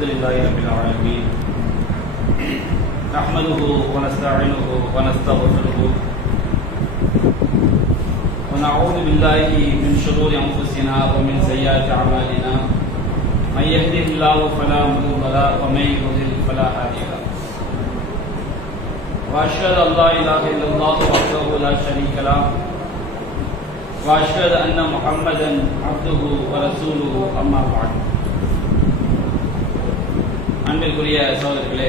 الحمد لله رب العالمين نحمده ونستعينه ونستغفره ونعوذ بالله من شرور أنفسنا ومن سيئات أعمالنا من يهده الله فلا مضل له ومن يضلل فلا هادي له وأشهد أن لا إله إلا الله وحده لا شريك له وأشهد أن محمدا عبده ورسوله أما بعد. அன்பிற்குரிய சகோதரர்களே,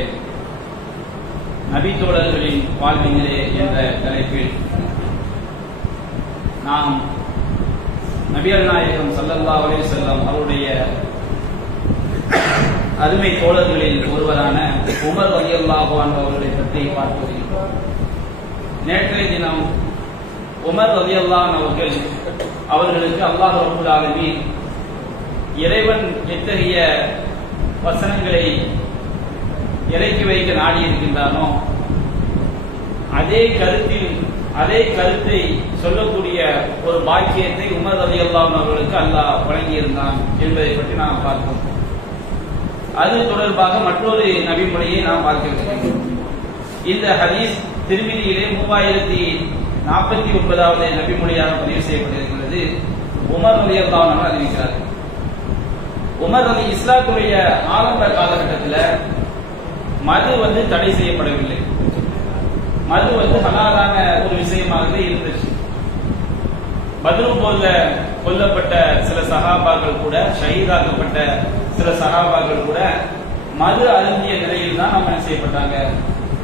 நபித்தோழர்களின் வாழ்வினிலே என்ற தலைப்பில் நாம் நபிகள் நாயகம் ஸல்லல்லாஹு அலைஹி வஸல்லம் அவருடைய அருமை தோழர்களில் ஒருவரான உமர் ரலியல்லாஹு அன்ஹு அவர்களை பற்றி பார்க்கிறோம். நேற்றைய தினம் உமர் ரலியல்லாஹு அன்ஹு அவர்களுக்கு அல்லாஹ் ரப்பல் ஆலமீன் இறைவன் எத்தகைய வசனங்களை இறக்கி வைக்க நாடி இருக்கின்றானோ அதே கருத்தை சொல்லக்கூடிய ஒரு பாக்கியத்தை உமர் ரலியல்லாஹு அன்ஹு அவர்களுக்கு அல்லாஹ் வழங்கியிருந்தான் என்பதை பற்றி நாம் பார்ப்போம். அது தொடர்பாக மற்றொரு நபிமொழியை நாம் பார்க்கிறோம். இந்த ஹதீஸ் திருமிதியிலே 3049வது நபிமொழியாக பதிவு செய்யப்பட்டிருக்கிறது. உமர் ரலியல்லாஹு அன்ஹு அறிவிக்கிறார்கள். உமர் ரலி இஸ்லாத்துடைய ஆரம்ப காலகட்டத்தில் மது தடை செய்யப்படவில்லை. மது ஹலாலான ஒரு விஷயமாகவே இருந்துச்சு. பத்ரு போர்ல கொல்லப்பட்ட சில சஹாபாக்கள் கூட, ஷஹீதாக்கப்பட்ட சில சஹாபாக்கள் கூட மது அருந்திய நிலையில் தான் நம்ம செய்யப்பட்டாங்க,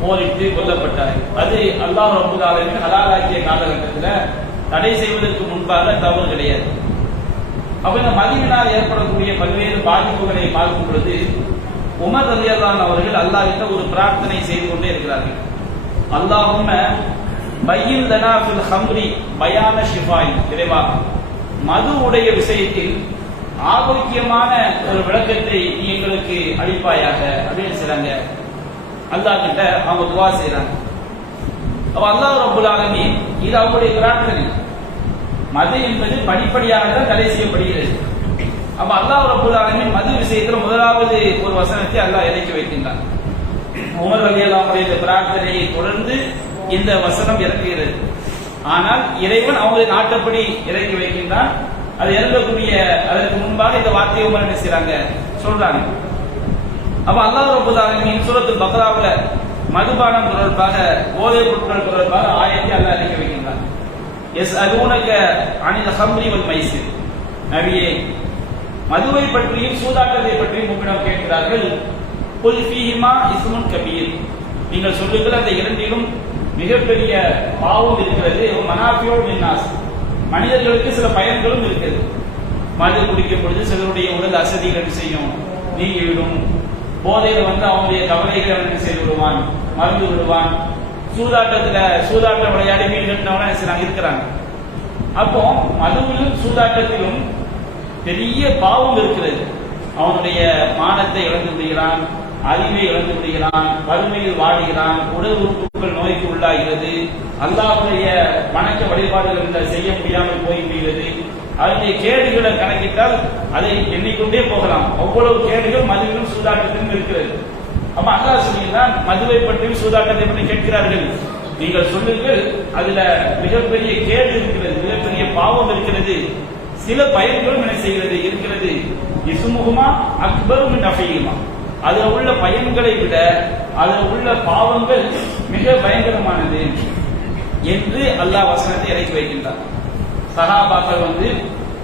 போரிட்டு கொல்லப்பட்டாங்க. அது அல்லாஹ் ரப்பல் ஆலமீன் ஹலாலாக்கிய காலகட்டத்தில் தடை செய்வதற்கு முன்பாக தவறு கிடையாது. அப்ப இந்த மதுவினால் ஏற்படக்கூடிய பல்வேறு பாதிப்புகளை பார்க்கும் பொழுது உமர் ரலியல்லாஹு அன்ஹு அவர்கள் அல்லாஹ்விட்ட ஒரு பிரார்த்தனை செய்து கொண்டே இருக்கிறார்கள். அல்லாஹும்ம பையின் லனா ஃபில் ஹம்ரி பயான ஷிஃபாய், இறைவா மது உடைய விஷயத்தில் ஆரோக்கியமான ஒரு விளக்கத்தை நீ எங்களுக்கு அளிப்பாயாக அப்படின்னு சொல்றாங்க. அல்லாஹ் கிட்ட அவங்க துஆ செய்றாங்க. அப்ப அல்லாஹ் ரப்பல் ஆலமீன் இது அவருடைய பிரார்த்தனை. மது என்பது படிப்படியாக தான் தடை செய்யப்படுகிறது. அப்ப அல்லாஹ் ரப்பல் ஆலமீன் மது விஷயத்தில் முதலாவது ஒரு வசனத்தை அல்லாஹ் இறக்கி வைக்கின்றான். உமர் ரலியல்லாஹு அன்ஹு இந்த பிரார்த்தனையை தொடர்ந்து இந்த வசனம் இறங்குகிறது. ஆனால் இறைவன் அவங்களுடைய நாட்டப்படி இறக்கி வைக்கின்றான். அது இறங்கக்கூடிய அதற்கு முன்பாக இந்த வார்த்தையை உமர் என்ன செய்றாங்க, சொல்றாங்க. அப்ப அல்லாஹ் ரப்பல் ஆலமீன் சூரத்துல் பக்ராவுல மதுபானம் தொடர்பாக, போதைப் பொருட்கள் தொடர்பாக ஆயத்தை அல்லாஹ் இறக்கி வைக்கின்றான். யஸ்அலூனக அனில் ஹம்ரி வல் மைசிர், நபியே மதுவை பற்றியும் சூதாட்டத்தை பற்றியும் உங்களிடம் கேட்கிறார்கள். குல் ஃபீஹிமா இஸ்முன் கபீர், நீங்கள் சொல்லுகிற அந்த இரண்டிலும் மிகப்பெரிய பாவம் இருக்கிறது. மனாஃபியுல் லின்னாஸ், மனிதர்களுக்கு சில பயன்களும் இருக்கிறது. மது குடிக்கும் பொழுது சிலருடைய உடல் அசதிகள் செய்யும், நீங்கிவிடும். போதையில அவனுடைய கவலைகளை அவன் செய்து விடுவான், மறந்து விடுவான். சூதாட்டம் விளையாடி வீடு கட்டினவன இருக்கிறாங்க. அப்போ மதுவிலும் சூதாட்டத்திலும் பெரிய பாவம் இருக்கிறது. அவனுடைய மானத்தை இழந்து விடுகிறான், அறிவை இழந்து விடுகிறான், வறுமையில் வாடுகிறான், உடல் உறுப்புகள் நோய்க்கு உள்ளாகிறது, அல்லாஹ்வுடைய வணக்க வழிபாடுகள் செய்ய முடியாமல் போய்விடுகிறது. அதனுடைய கேடுகளை கணக்கிட்டால் அதை எண்ணிக்கொண்டே போகலாம். அவ்வளவு கேடுகள் மதுவிலும் சூதாட்டத்திலும் இருக்கிறது. அப்ப அல்லாஹ் சொல்கிறான், மதுவை பற்றியும் சூதாட்டத்தை பற்றி கேட்கிறார்கள், நீங்கள் சொல்லுங்கள் அதுல மிகப்பெரிய கேடு இருக்கிறது, மிகப்பெரிய பாவம் இருக்கிறது, சில பயன்களும் என்ன செய்கிறது இருக்கிறது. இஸ்முஹுமா அக்பரு மின் நஃபீஹிமா, அதுல உள்ள பயன்களை விட அதுல உள்ள பாவங்கள் மிக பயங்கரமானது என்று அல்லாஹ் வசனத்தை இறக்கி வைக்கின்றார். சஹாபாக்கள்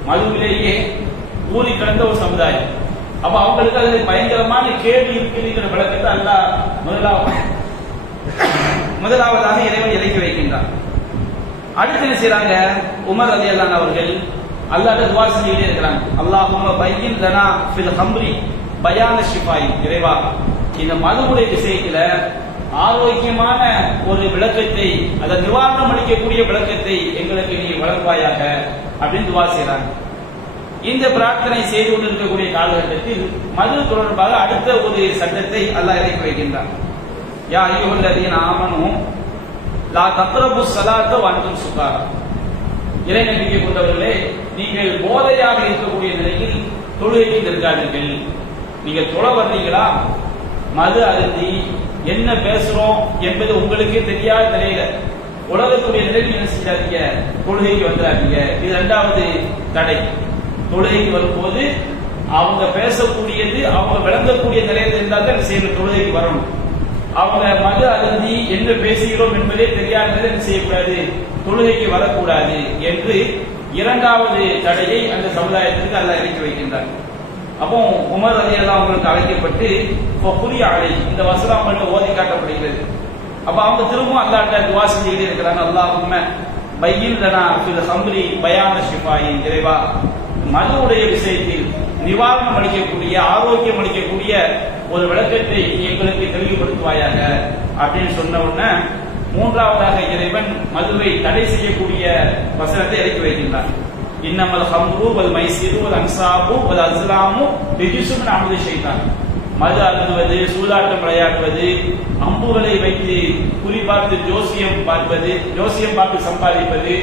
மதுவிலேயே ஊறி கிடந்த ஒரு சமுதாயம். அப்ப அவங்களுக்கு அது பயங்கரமான கேடு இருக்குங்கிற விளக்கத்தை அல்லாஹ் முதலாவதாக இறைவன் இறக்கி வைக்கின்றார். அடுத்து என்ன செய்றாங்க, உமர் ரலியல்லாஹு அன்ஹு அவர்கள் அல்லாஹ்விட துஆ செஞ்சுட்டே இருக்கிறாங்க. அல்லாஹும்ம பையின் லனா ஃபில் ஹம்ரி பயான ஷிஃபாய், இறைவா இந்த மதுவுடைய விஷயத்துல ஆரோக்கியமான ஒரு விளக்கத்தை, அதை நிவாரணம் அளிக்கக்கூடிய விளக்கத்தை எங்களுக்கு நீ வழங்குவாயாக அப்படின்னு துஆ செய்றாங்க. இந்த பிரார்த்தனை செய்து கொண்டிருக்கக்கூடிய காலகட்டத்தில் மது தொடர்பாக அடுத்த ஒரு சட்டத்தை அல்லாஹ் இறக்கி வைக்கின்றார். யா அய்யுஹல்லதீன ஆமனூ லா தக்ரபுஸ் ஸலாத்த வ அன்தும் சுகாரா, இறை நம்பிக்கை கொண்டவர்களே நீங்கள் போதையாக இருக்கக்கூடிய நிலையில் தொழுகைக்கு நிற்காதீர்கள். நீங்க தொழ வர்றீங்களா, மது அருந்தி என்ன பேசுறோம் என்பது உங்களுக்கே தெரியாத நிலையில உலகத்துடைய நிலையில் என்ன செஞ்சாதீங்க, தொழுகைக்கு வந்துடாதீங்க. இது இரண்டாவது தடை. தொழுகைக்கு வரும்போது அவங்க பேசக்கூடியது அவங்க விளங்கக்கூடிய நிலையில் இருந்தால் தான் செய்யணும், தொழுகைக்கு வரணும். அவங்க மது அருந்தி என்ன பேசுகிறோம் என்பதே தெரியாத நிலையில் செய்யக்கூடாது, தொழுகைக்கு வரக்கூடாது என்று இரண்டாவது தடையை அந்த சமுதாயத்திற்கு அல்லாஹ் இறக்கி வைக்கின்றார். அப்போ உமர் ரலியல்லாஹு அவங்களுக்கு அழைக்கப்பட்டு புரிய அலை இந்த வசனம் அவங்களுக்கு ஓதி காட்டப்படுகிறது. அப்ப அவங்க திரும்பவும் அல்லாஹ்ட்ட துஆ செஞ்சுக்கிட்டே இருக்கிறாங்க. அல்லாஹும்ம பையின் லனா ஃபில் ஹம்ரி பயான ஷிஃபாயின், இறைவா மதுவுடைய விஷயத்தில் நிவாரணம் அளிக்கக்கூடிய ஆரோக்கியம் அளிக்கக்கூடிய ஒரு விளக்கத்தை எங்களுக்கு தெளிவுபடுத்துவாயாக அப்படின்னு சொன்ன உடனே மூன்றாவதாக இறைவன் மதுவை தடை செய்யக்கூடிய வசனத்தை இறக்கி வைக்கின்றான். இன்னமல் ஹம்ரு வல் மைசிரு வல் அன்சாபு வல் அஸ்லாமு ரிஜ்சும் மின் அமலி ஷைத்தான். மது அருந்துவது, சூதாட்டம் விளையாடுவது, அம்புகளை வைத்து குறிபார்த்து ஜோசியம் பார்ப்பது, ஜோசியம் பார்த்து சம்பாதிப்பது,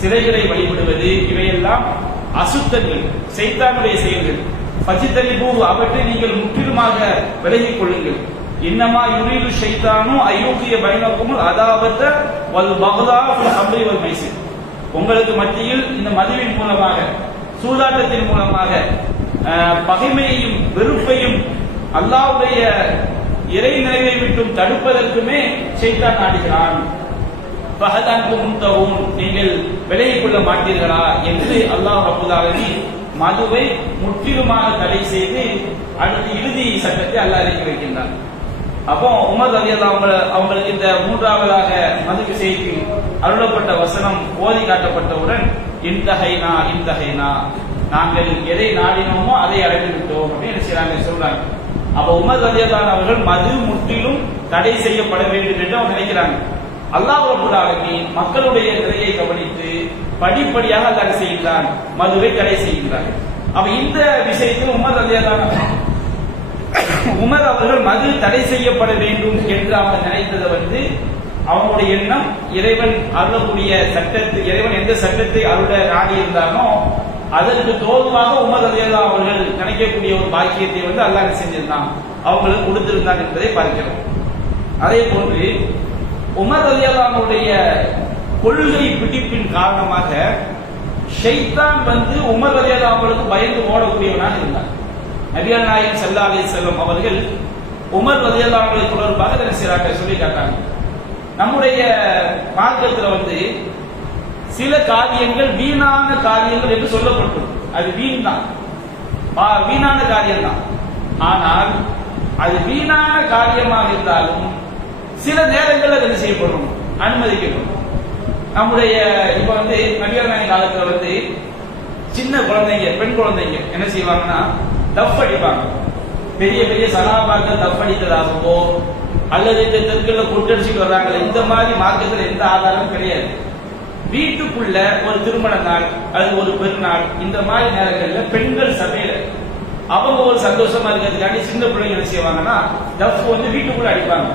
சிலைகளை வழிபடுவது, இவையெல்லாம் அசுத்தங்கள், சைத்தானுடைய செயல்கள். ஃபஜ்தனிபு, அவற்றை நீங்கள் முற்றிலுமாக விலகிக் கொள்ளுங்கள். இன்னமா யுரீது ஷைத்தானு அய்யூகிய பைனகுமுல் அதாவத வல் பக்தா ஃபில் ஹம்ரி வல் மைசிர். உங்களுக்கு மத்தியில் இந்த மதுவின் மூலமாக, சூதாட்டத்தின் மூலமாக பகைமையையும் வெறுப்பையும் அல்லாஹ்வுடைய இறை நிறைவை விட்டும் தடுப்பதற்குமே ஷைத்தான் நாடுகிறான். நீங்கள் விலகிக் கொள்ள மாட்டீர்களா என்று அல்லாஹ் ரப்பல் ஆலமீன் மதுவை முற்றிலுமாக தடை செய்து அடுத்த இறுதி சட்டத்தை அல்லாஹ் இறக்கி வைக்கின்றான். அப்போ உமர் ரலியல்லாஹு அவங்களுக்கு இந்த மூன்றாவதாக மது விஷயத்தில் அருளப்பட்ட வசனம் ஓதி காட்டப்பட்டவுடன் இந்தஹைனா நாங்கள் எதை நாடினோமோ அதை அடைந்து விட்டோம் அப்படின்னு சொல்றாங்க. அப்ப உமர் ரலியல்லாஹு அவர்கள் மது முற்றிலும் தடை செய்யப்பட வேண்டும் என்று அவங்க நினைக்கிறாங்க. அல்லாஹ் ரப்பல் ஆலமீன் மக்களுடைய நிறையை கவனித்து படிப்படியாக தடை செய்கின்றான், மதுவை தடை செய்கின்றான். அப்ப இந்த விஷயத்தில் உமர் அவர்கள் மது தடை செய்யப்பட வேண்டும் என்று அவங்க நினைத்ததை அவங்களுடைய எண்ணம் இறைவன் அருளக்கூடிய சட்டத்தை, இறைவன் எந்த சட்டத்தை அருள நாடி இருந்தானோ அதற்கு தோதுவாக உமர் ரலியல்லாஹு அவர்கள் நினைக்கக்கூடிய ஒரு பாக்கியத்தை அல்லாஹ் செஞ்சிருந்தான், அவங்களுக்கு கொடுத்திருந்தான் என்பதை பார்க்கிறோம். அதே போன்று உமர் ரலியல்லாஹுடைய கொள்கை பிடிப்பின் காரணமாக ஷைத்தான் உமர் ரலியல்லாஹு அவர்களுக்கு பயந்து ஓடக்கூடியவனாக இருந்தார். நபிகள் நாயகம் ஸல்லல்லாஹு அலைஹி வஸல்லம் அவர்கள் உமர் ரலியல்லாஹு அன்ஹு தொடர்பாக என்ன செய்றாங்க சொல்லி காட்டாங்க. நம்முடைய மார்க்கத்தில் சில காரியங்கள் வீணான காரியங்கள் என்று சொல்லப்பட்டது. அது வீண் தான், வீணான காரியம் தான். ஆனால் அது வீணான காரியமாக இருந்தாலும் சில நேரங்களில் என்ன செய்யப்படும், அனுமதிக்கப்படும். நம்முடைய இப்ப நபிகள் நாயகம் காலத்துல சின்ன குழந்தைங்க, பெண் குழந்தைங்க என்ன செய்வாங்கன்னா தஃப் அடிப்பாங்க. பெரிய பெரிய சகாபாக்கள் தஃப் அடித்ததாகவோ அல்லது இந்த தெற்குல கொட்டடிச்சுட்டு வர்றாங்க, இந்த மாதிரி மார்க்கத்தில் எந்த ஆதாரமும் கிடையாது. வீட்டுக்குள்ள ஒரு திருமண நாள், அது ஒரு பெருநாள், இந்த மாதிரி நேரங்களில் பெண்கள் சபையில அவங்க ஒரு சந்தோஷமா இருக்கிறதுக்காண்டி சின்ன பிள்ளைங்க என்ன செய்வாங்கன்னா தஃப் வீட்டுக்குள்ள அடிப்பாங்க.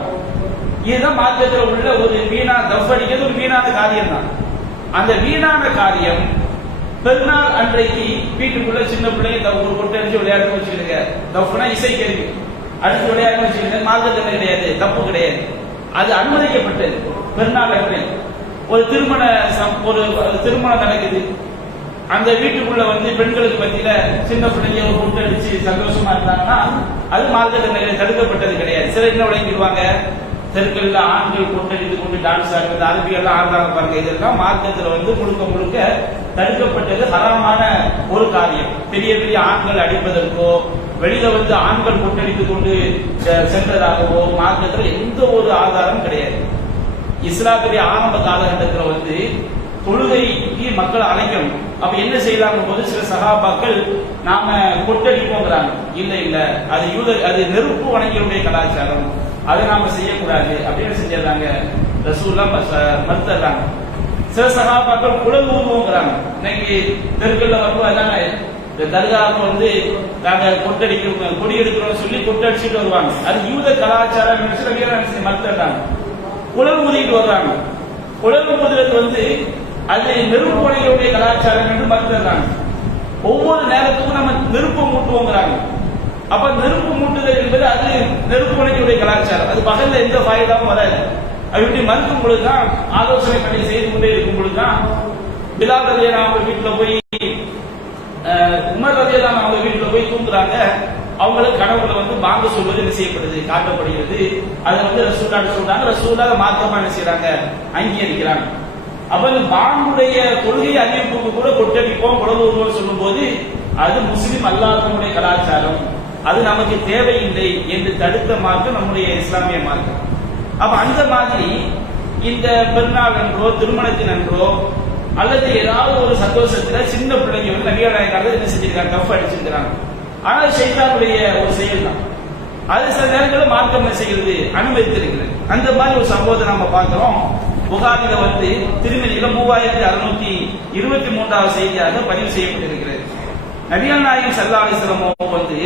இதுதான் மார்க்கத்தில் உள்ள ஒரு வீணா, தஃப் அடிக்கிறது ஒரு வீணான காரியம் தான். அந்த வீணான காரியம் பெருநாள் அன்றைக்கு வீட்டுக்குள்ள சின்ன பிள்ளைங்க ஒரு கொட்டை அடிச்சு விளையாட்டு வச்சுக்கிடுங்க. தஃப்னா இசை கேள்வி அடுத்து விளையாட்டு வச்சுக்கிடுங்க, மார்க்கத்தில் கிடையாது, தப்பு கிடையாது, அது அனுமதிக்கப்பட்டது. பெருநாள் அன்றைக்கு ஒரு திருமணம் நடக்குது, அந்த வீட்டுக்குள்ள பெண்களுக்கு மத்தியில சின்ன பிள்ளைங்க ஒரு கொட்டை அடிச்சு சந்தோஷமா இருந்தாங்கன்னா அது மார்க்கத்தில் தடுக்கப்பட்டது கிடையாது. சிலர் என்ன விளங்கிடுவாங்க, தெருக்கள்ல ஆண்கள் கொண்டடித்து கொண்டு டான்ஸ் ஆடுறது, அரபியெல்லாம் ஆடுறாங்க பாருங்க, இதெல்லாம் மார்க்கத்தில் முழுக்க முழுக்க தடுக்கப்பட்டது, ஹராமான ஒரு காரியம். பெரிய பெரிய ஆண்கள் அடிப்பதற்கோ வெளியில ஆண்கள் கொண்டடித்துக் கொண்டு சென்றதாகவோ மார்க்கத்தில் எந்த ஒரு ஆதாரம் கிடையாது. இஸ்லாத்துடைய ஆரம்ப காலகட்டத்தில் தொழுகைக்கு மக்களை அழைக்கணும். அப்ப என்ன செய்யலாம் போது சில சகாபாக்கள் நாம கொட்டடிப்போங்கிறாங்க. இல்ல இல்ல, அது நெருப்பு வணங்கியுடைய கலாச்சாரம், அதை நாம செய்யக்கூடாது அப்படின்னு செஞ்சிடறாங்க. ரசூலுல்லாஹ் மறுத்துறாங்க. சில சகாபாக்கள் குழல் ஊதுவோங்கிறாங்க. இன்னைக்கு தெருக்கள்ல அதாங்க தர்காவுக்கு நாங்க கொட்டடிக்கிறோம், கொடி எடுக்கிறோம் சொல்லி கொட்டடிச்சுட்டு வருவாங்க. அது யூத கலாச்சாரம் மறுத்துறாங்க. குழல் ஊதிட்டு வர்றாங்க. குழல் ஊதுறது அது நெருப்பு வணங்கியுடைய கலாச்சாரம் என்று மறுத்துறாங்க. ஒவ்வொரு நேரத்துக்கும் நம்ம நெருப்பை மூட்டுவோங்கிறாங்க. அப்ப நெருப்பு மூட்டுதல் என்பது அது நெருப்பு பணிக்குடைய கலாச்சாரம். அது பகல்ல எந்த ஃபாயிதாவும் வராது. அது இப்படி மறுக்கும் பொழுதுதான், ஆலோசனை பணி செய்து கொண்டே இருக்கும் பொழுதுதான் பிலால் ரலியல்லாஹு அவங்க வீட்டுல போய் உமர் ரலியல்லாஹு அவங்க வீட்டுல போய் தூங்குறாங்க. அவங்களுக்கு கனவுல வந்து பாங்கு சொல்வது என்ன செய்யப்படுது, காட்டப்படுகிறது. அதை வந்து ரசூலுல்லாஹ் சொல்றாங்க. ரசூலுல்லாஹ் மார்க்கமா என்ன செய்யறாங்க, அங்கீகரிக்கிறாங்க. அப்ப இந்த பாங்குடைய கொள்கை அறிவிப்புக்கு கூட கொட்டடிப்போம் புலவுவோம் சொல்லும் போது அது முஸ்லிம் அல்லாதவனுடைய கலாச்சாரம், அது நமக்கு தேவையில்லை என்று தடுத்த மார்க்கம் நம்முடைய இஸ்லாமிய மார்க்கம். அப்ப அந்த மாதிரி இந்த பெருநாள் என்றோ திருமணத்தின் என்றோ அல்லது ஏதாவது ஒரு சந்தோஷத்துல சின்ன பிள்ளைங்க வந்து நபிகள் நாயகம் என்ன செஞ்சிருக்காங்க, கஃப் அடிச்சிருக்கிறாங்க. ஆனால் ஷைத்தானுடைய ஒரு செயல் தான். அது சில நேரங்களில் மார்க்கம் என்ன செய்கிறது, அனுமதித்திருக்கிறது. அந்த மாதிரி ஒரு சம்பவத்தை நம்ம பார்க்கிறோம். புகாரில வந்து திருமதியில 3623வது செய்தியாக பதிவு செய்யப்பட்டிருக்கிறது. நபிகள் நாயகம் ஸல்லல்லாஹு அலைஹி வஸல்லம் வந்து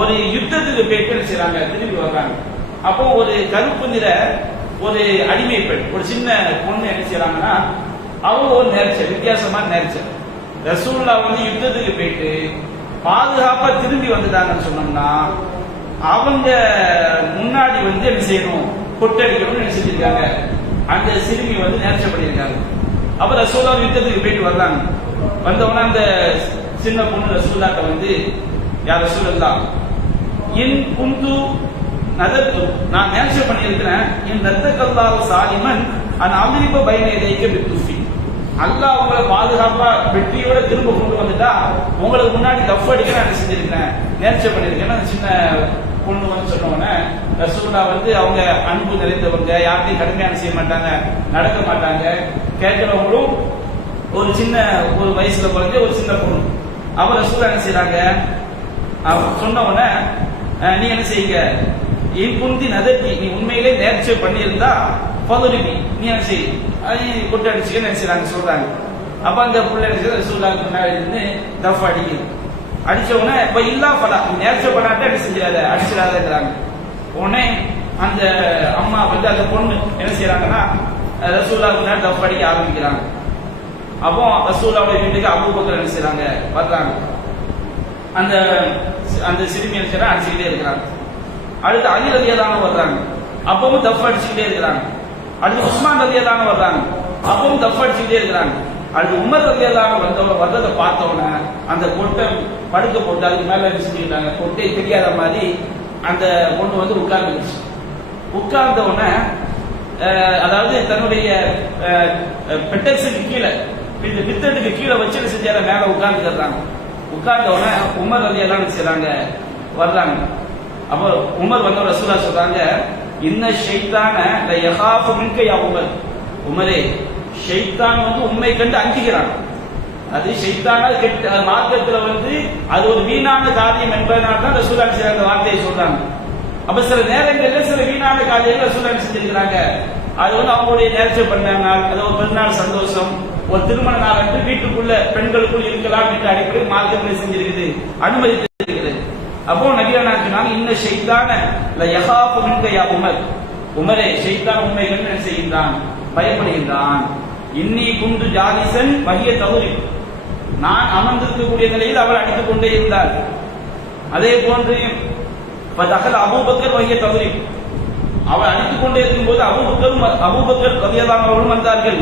ஒரு யுத்தத்துக்கு போயிட்டு செய்றாங்க, திரும்பி வர்றாங்க. அப்போ ஒரு கருப்பு நிற ஒரு அடிமை பெண், ஒரு சின்ன பொண்ணு என்ன செய்யறாங்கன்னா, அவங்க ஒரு நேர்ச்சல், வித்தியாசமான நேர்ச்சல். ரசூலுல்லாஹ் வந்து யுத்தத்துக்கு போயிட்டு பாதுகாப்பா திரும்பி வந்துட்டாங்கன்னு சொன்னோம்னா அவங்க முன்னாடி வந்து என்ன செய்யணும், கொட்டடிக்கணும்னு என்ன செஞ்சிருக்காங்க, அந்த சிறுமி வந்து நேர்ச்சல் பண்ணியிருக்காங்க. அப்ப ரசூலுல்லாஹ் யுத்தத்துக்கு போயிட்டு வர்றாங்க. வந்தவொடனே அந்த சின்ன பொண்ணு ரசூலுல்லாஹ்ட்ட வந்து, யா ரசூலல்லாஹ், இன் குந்து நதத்து, நான் நேர்ச்சல் பண்ணியிருக்கிறேன், என் ரத்தக்கல்லாஹு சாலிமன் அந்த அமிரிப்ப பைனதைக்க பித்துஃபி, அல்லாஹ் உங்களை பாதுகாப்பா வெற்றியோட திரும்ப கொண்டு வந்துட்டா உங்களுக்கு முன்னாடி கஃப் அடிக்க நான் செஞ்சிருக்கேன், நேர்ச்சல் பண்ணியிருக்கேன். அந்த சின்ன பொண்ணு வந்து சொன்னோன்னே ரசூலுல்லாஹ் வந்து அவங்க அன்பு நிறைந்தவங்க, யார்ட்டையும் கடுமையான செய்ய மாட்டாங்க, நடக்க மாட்டாங்க. கேட்கிறவங்களும் ஒரு சின்ன ஒரு வயசுல குறைஞ்ச ஒரு சின்ன பொண்ணு. அவ ரசூலுல்லாஹ் என்ன செய்யறாங்க, சொன்ன உடனே நீ என்ன செய்யுங்க, என் குந்தி நதத்தி, நீ உண்மையிலே நேர்ச்சல் பண்ணியிருந்தா பதுரிபி, நீ என்ன செய், கொட்டு அடிச்சுக்க நினைச்சாங்க சொல்றாங்க. அப்ப அந்த புள்ள ரசூலுல்லாஹ் முன்னாடி இருந்து தஃப் அடிக்குது. அடிச்ச உடனே இப்ப இல்லா பலா, நேர்ச்சல் பண்ணாட்ட என்ன செஞ்சிடாத, அடிச்சிடாதங்கிறாங்க. உடனே அந்த அம்மா வந்து அந்த பொண்ணு என்ன செய்யறாங்கன்னா ரசூலுல்லாஹ் முன்னாடி தஃப் அடிக்க ஆரம்பிக்கிறாங்க. அப்போ ரசூலுல்லாஹ்வுடைய வீட்டுக்கு அபூபக்கர் என்ன செய்யறாங்க, வர்றாங்க. அந்த அந்த சிறுமி என்ன செய்யறாங்க, அடிச்சுக்கிட்டே இருக்கிறாங்க. அடுத்து அலி ரலியல்லாஹு அன்ஹு வர்றாங்க, அப்பவும் தஃப் அடிச்சுக்கிட்டே இருக்கிறாங்க. அடுத்து உஸ்மான் ரலியல்லாஹு அன்ஹு வர்றாங்க, அப்பவும் தஃப் அடிச்சுக்கிட்டே இருக்கிறாங்க. அடுத்து உமர் ரலியல்லாஹு அன்ஹு வந்ததை பார்த்தவொடனே அந்த கொட்டை படுக்க போட்டு அதுக்கு மேல செஞ்சுக்கிட்டாங்க, கொட்டை தெரியாத மாதிரி அந்த பொண்ணு வந்து உட்கார்ந்துச்சு. உட்கார்ந்த உடனே அதாவது தன்னுடைய பெட்டக்ஸுக்கு கீழே, பித்தட்டுக்கு கீழே வச்சு செஞ்சார மேல உட்கார்ந்துக்கிறாங்க. உட்கார்ந்த உடனே உமர் ரலியல்லாஹு அன்ஹு செய்றாங்க, வர்றாங்க. அப்போ உமர் வந்து ரசூலுல்லாஹ் சொல்றாங்க, இன்ன ஷைத்தான ல யகாஃபு மின்க யா உமர், உமரே ஷைத்தான் வந்து உண்மை கண்டு அஞ்சுகிறான். அது ஷைத்தான கெட்ட மார்க்கத்துல வந்து அது ஒரு வீணான காரியம் என்பதனால தான் ரசூலுல்லாஹ் அந்த வார்த்தையை சொல்றாங்க. அப்ப சில நேரங்களில் சில வீணான காரியங்கள் ரசூலுல்லாஹ் செஞ்சிருக்கிறாங்க. அது வந்து அவங்களுடைய நேர்ச்சல் பண்ண நாள், அது ஒரு பெருநாள் சந்தோஷம், ஒரு திருமண நாள் என்று வீட்டுக்குள்ள பெண்களுக்குள் இருக்கலாம் என்ற அடிப்படையில் மார்க்கத்தில் செஞ்சிருக்குது, அனுமதித்திருக்கிறது. அப்போ நபிகள் நாயகம் சொன்னாங்க, இன்ன ஷைத்தான ல யகாஃபு மின்க யா உமர், உமரே ஷைத்தான் உண்மை கண்டு என்ன செய்கின்றான், பயப்படுகின்றான். இன்னி குந்து ஜாலிசன் வஹிய தௌரி, நான் அமர்ந்திருக்கக்கூடிய நிலையில் அவள் அடித்துக் கொண்டே இருந்தார். அதே போன்று தகல் அபூபக்கர் வஹிய தௌரி, அவள் அடித்துக் கொண்டே இருக்கும் போது அபூபக்கர் ரலியல்லாஹு அன்ஹு வந்தார்கள்.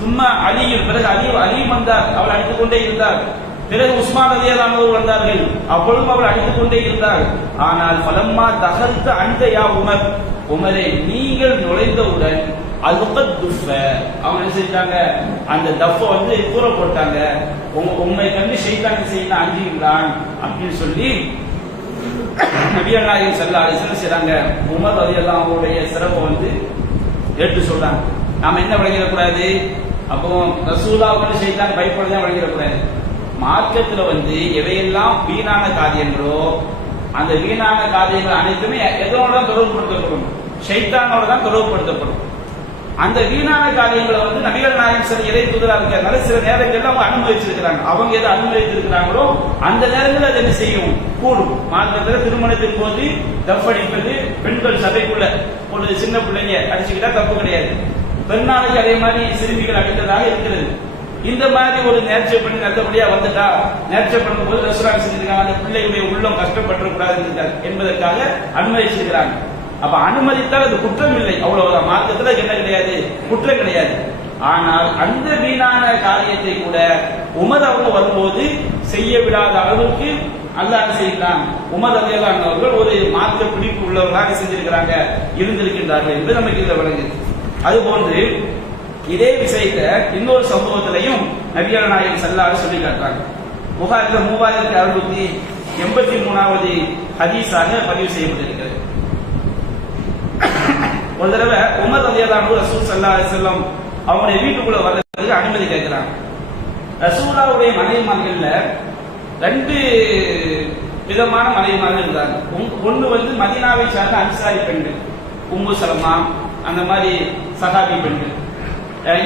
சும்மா அலியும், பிறகு அலி வந்தார், அவள் அடித்துக் கொண்டே இருந்தார். பிறகு உஸ்மான் ரலியல்லாஹு அன்ஹு வந்தார்கள், அப்பொழுதும் அவள் அடித்துக் கொண்டே இருந்தார். ஆனால் ஃபலம்மா தகல்த அன்த யா உமர், உமரே நீங்கள் நுழைந்தவுடன் அல்கத் துஃப, அவங்க என்ன செஞ்சாங்க, அந்த தஃப வந்து தூர போட்டாங்க. உண்மை கண்டு ஷைத்தான் செய்யணும் அஞ்சுகிறான் அப்படின்னு சொல்லி நபிகள் நாயகம் ஸல்லல்லாஹு அலைஹி வஸல்லம் செய்றாங்க. உமர் ரலியல்லாஹு அன்ஹுடைய சிறப்பை வந்து எடுத்து சொல்றாங்க. நாம என்ன விளங்கிடக்கூடாது, அப்போ ரசூலுல்லாஹ்வுக்கு ஷைத்தான் பயப்படுறதா விளங்கிடக்கூடாது. மார்க்கத்துல வந்து எவையெல்லாம் வீணான காரியங்களோ அந்த வீணான காரியங்கள் அனைத்துமே எதனோட தான் தொடர்புபடுத்தப்படும், ஷைத்தானோட தான் தொடர்புபடுத்தப்படும். அந்த வீணான காரியங்களை வந்து நபிகள் நாயகம் சில இறை தூதரா இருக்கிறதுனால சில நேரங்கள்ல அவங்க அனுமதிச்சிருக்கிறாங்க. அவங்க எதை அனுமதித்திருக்கிறாங்களோ அந்த நேரத்தில் அது என்ன செய்யும், கூடும். மார்க்கத்தில் திருமணத்தின் போது தஃப் அடிப்பது, பெண்கள் சபைக்குள்ள ஒரு சின்ன பிள்ளைங்க அடிச்சுக்கிட்டா தப்பு கிடையாது. பெருநாளைக்கு அதே மாதிரி சிறுமிகள் அடித்ததாக இருக்கிறது. இந்த மாதிரி ஒரு நேர்ச்சை பண்ணி நல்லபடியா வந்துட்டா நேர்ச்சை பண்ணும்போது ரசூலுல்லாஹி செஞ்சிருக்காங்க, அந்த பிள்ளையுடைய உள்ளம் கஷ்டப்பட்டுக்கூடாது என்பதற்காக அனுமதிச்சிருக்கிறாங்க. அப்ப அனுமதித்தால் அது குற்றம் இல்லை, அவ்வளவுதான். மார்க்கத்துல என்ன கிடையாது, குற்றம் கிடையாது. ஆனால் அந்த வீணான காரியத்தை கூட உமர் அவங்க வரும்போது செய்ய விடாத அளவுக்கு அல்லாஹ் செய்கிறான். உமர் ரலியல்லாஹு அன்ஹு அவர்கள் ஒரு மார்க்க பிடிப்பு உள்ளவர்களாக செஞ்சிருக்கிறாங்க, இருந்திருக்கின்றார்கள் என்று நமக்கு இதில் விளங்குது. அதுபோன்று இதே விஷயத்தை இன்னொரு சம்பவத்திலையும் நபிகள் நாயகம் ஸல்லல்லாஹு அலைஹி சொல்லி காட்டுறாங்க. புகாரில 3683வது ஹதீஸாக பதிவு செய்யப்பட்டிருக்கிறது. ஒரு தடவை உமர் ரலியல்லாஹு அன்ஹு ரசூல் ஸல்லல்லாஹு அலைஹி வஸல்லம் அவங்களுடைய வீட்டுக்குள்ள வர்றதுக்கு அனுமதி கேட்கிறாங்க. ரசூலுல்லாஹ்வுடைய மனைவிமார்கள்ல 2 விதமான மனைவிமார்கள் இருந்தாங்க. ஒன்று வந்து மதீனாவை சார்ந்த அன்சாரி பெண்கள், உம்மு சலமா அந்த மாதிரி சஹாபி பெண்கள்.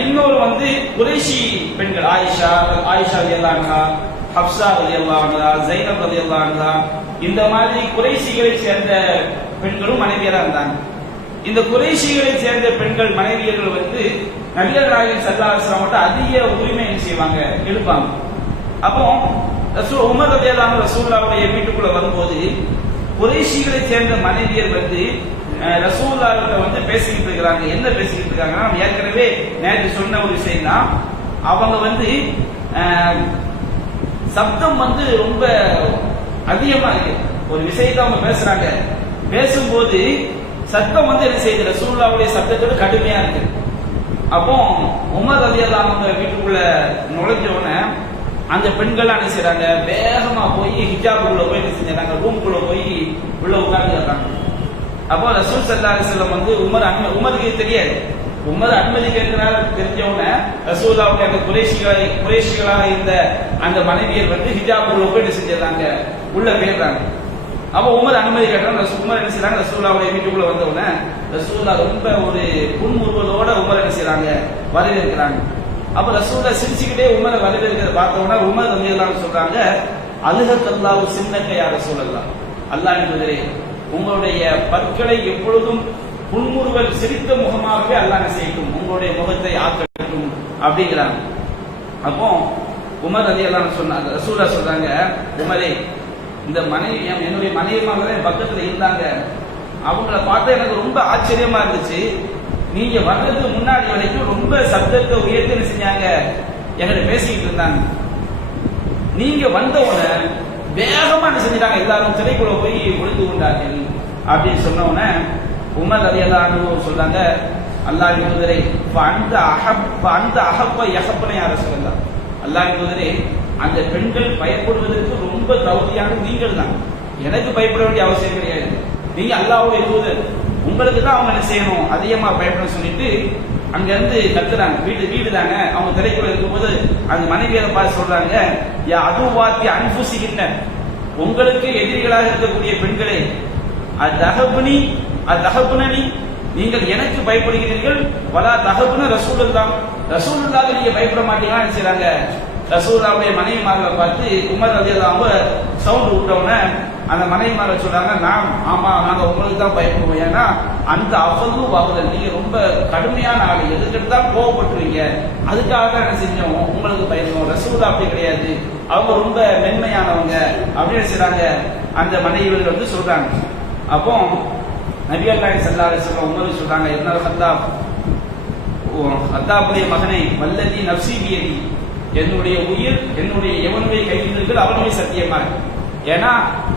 இன்னொரு வந்து குறைஷி பெண்கள், ஆயிஷா ரலியல்லாஹு அன்ஹா, ஹப்ஸா ரலியல்லாஹு அன்ஹா, ஸைனப் ரலியல்லாஹு அன்ஹா, இந்த மாதிரி குறைஷிகளை சேர்ந்த பெண்களும் மனைவியரா இருந்தாங்க. இந்த குறைஷிகளை சேர்ந்த பெண்கள் மனைவியர்கள் வந்து நபிகள் நாயகம் ஸல்லல்லாஹு அலைஹி வஸல்லம் அதிக உரிமை செய்வாங்க, எடுப்பாங்க. அப்போ உமர் ரலியல்லாஹு அன்ஹு ரசூலுல்லாஹ்வுடைய வீட்டுக்குள்ள வரும்போது குறைஷிகளை சேர்ந்த மனைவியர் வந்து ரசூலுல்லாஹ்கிட்ட வந்து பேசிக்கிட்டு இருக்காங்க. என்ன பேசிக்கிட்டு இருக்காங்கன்னா, நம்ம ஏற்கனவே நேற்று சொன்ன ஒரு விஷயம் தான். அவங்க வந்து சப்தம் வந்து ரொம்ப அதிகமா இருக்கு. ஒரு விஷயத்தை அவங்க பேசுறாங்க, பேசும்போது சத்தம் வந்து என்ன செய்யுது, ரசூலுல்லாஹ்வுடைய சத்தத்தோட கடுமையா இருக்கு. அப்போ உமர் ரலியல்லாஹு அன்ஹு வீட்டுக்குள்ள நுழைஞ்ச உடனே அந்த பெண்கள் என்ன செய்றாங்க, வேகமா போய் ஹிஜாபுக்குள்ள போய் என்ன செஞ்சாங்க, ரூமுக்குள்ள போய் உள்ள உட்கார்ந்துறாங்க. அப்போ ரசூல் ஸல்லல்லாஹு அலைஹி வஸல்லம் வந்து உமருக்கு தெரியாது, உமர் அனுமதி கேட்கிறார். தெரிஞ்ச உடனே ரசூலுல்லாஹ்வுடைய அந்த குறைஷிகளாக இருந்த அந்த மனைவியர் வந்து ஹிஜாபுக்குள்ள போய் என்ன செஞ்சாங்க, உள்ள போயிடுறாங்க. அப்போ உமர் அனுமதி கேட்டாங்க. உமர் என்ன செய்யறாங்க, ரசூலுல்லாஹ்வுடைய வீட்டுக்குள்ள வந்த உடனே ரசூலுல்லாஹ் ரொம்ப ஒரு புன்முறுவலோட உமர் என்ன செய்யறாங்க, வரவேற்கிறாங்க. அப்ப ரசூலுல்லாஹ் சிரிச்சுக்கிட்டே உமரை வரவேற்கிறத பார்த்த உடனே உமர் ரலியல்லாஹு அன்ஹு சொல்றாங்க, அல்ஹக்கல்லாஹு சின்னக யா ரசூலல்லாஹ், அல்லாஹ் என்பதே உங்களுடைய பற்களை எப்பொழுதும் புன்முறுவல் சிரித்த முகமாகவே அல்லாஹ் செய்யட்டும், உங்களுடைய முகத்தை ஆக்கட்டும் அப்படிங்கிறாங்க. அப்போ உமர் ரலியல்லாஹு அன்ஹு சொன்னாங்க, ரசூலுல்லாஹ் சொல்றாங்க, உமரே இந்த மனைவி என்னுடைய மனைவிமார்களே பக்கத்துல இருந்தாங்க, அவங்கள பார்த்தா எனக்கு ரொம்ப ஆச்சரியமா இருந்துச்சு. நீங்க வர்றதுக்கு முன்னாடி வரைக்கும் ரொம்ப சப்தத்தை உயர்த்தி செஞ்சாங்க, எங்கிட்ட பேசிக்கிட்டு இருந்தாங்க. நீங்க வந்த உடனே வேகமா என்ன செஞ்சாங்க, எல்லாரும் திரைக்குள்ள போய் ஒளிந்து கொண்டார்கள் அப்படின்னு சொன்ன உடனே உமர் ரலியல்லாஹு அன்ஹு சொல்றாங்க, அல்லாஹ்வின் தூதரே அந்த அஹப்ப யஹப்பன யா ரசூலல்லாஹ், அல்லாஹ்வின் தூதரே அந்த பெண்கள் பயப்படுவதற்கு ரொம்ப தகுதியான நீங்கள் தான், எனக்கு பயப்பட வேண்டிய அவசியம் கிடையாது. நீங்க அல்லாஹ்வுடைய தூதர், உங்களுக்கு தான் அவங்க என்ன செய்யணும், அதிகமா பயப்படணும் சொல்லிட்டு அங்க இருந்து கத்துறாங்க. வீடு தாங்க. அவங்க திரைக்குள்ள இருக்கும்போது அந்த மனைவியை பார்த்து சொல்றாங்க, யா அதுவாத்தி அன்புசிகின்ற உங்களுக்கு எதிரிகளாக இருக்கக்கூடிய பெண்களே, தகப்புனி நீங்கள் எனக்கு பயப்படுகிறீர்கள், வலா தகப்புன ரசூலுல்லாஹ் நீங்க பயப்பட மாட்டீங்கன்னு செய்றாங்க. ரசூலுல்லாஹ்வுடைய மனைவிமார்களை பார்த்து உமர் ரலியல்லாஹு அன்ஹு சவுண்ட் விட்டவுடனே அந்த மனைவிமார்கள் சொல்றாங்க, ஆமா நாங்க உங்களுக்கு தான் பயப்படுவோம், ஏன்னா அந்த அஃபது வாகுதல் நீங்க ரொம்ப கடுமையான ஆளு, எதுக்கிட்டு தான் கோவப்பட்டுருவீங்க, அதுக்காக தான் என்ன செஞ்சோம், உங்களுக்கு பயப்படுவோம். ரசூலுல்லாஹ் அப்படி கிடையாது, அவங்க ரொம்ப மென்மையானவங்க அப்படின்னு செய்றாங்க. அந்த மனைவிகள் வந்து சொல்றாங்க. அப்போ நபிகள் நாயகம் ஸல்லல்லாஹு அலைஹி வஸல்லம் உமர் சொல்றாங்க, என்ன ஹத்தாபுடைய மகனை வல்லதி நஃப்ஸி பியதி, என்னுடைய உயிர் என்னுடைய எவனுடைய கையில் இருக்கிறது அவனுடைய சத்தியமா இருக்கு. ஏன்னா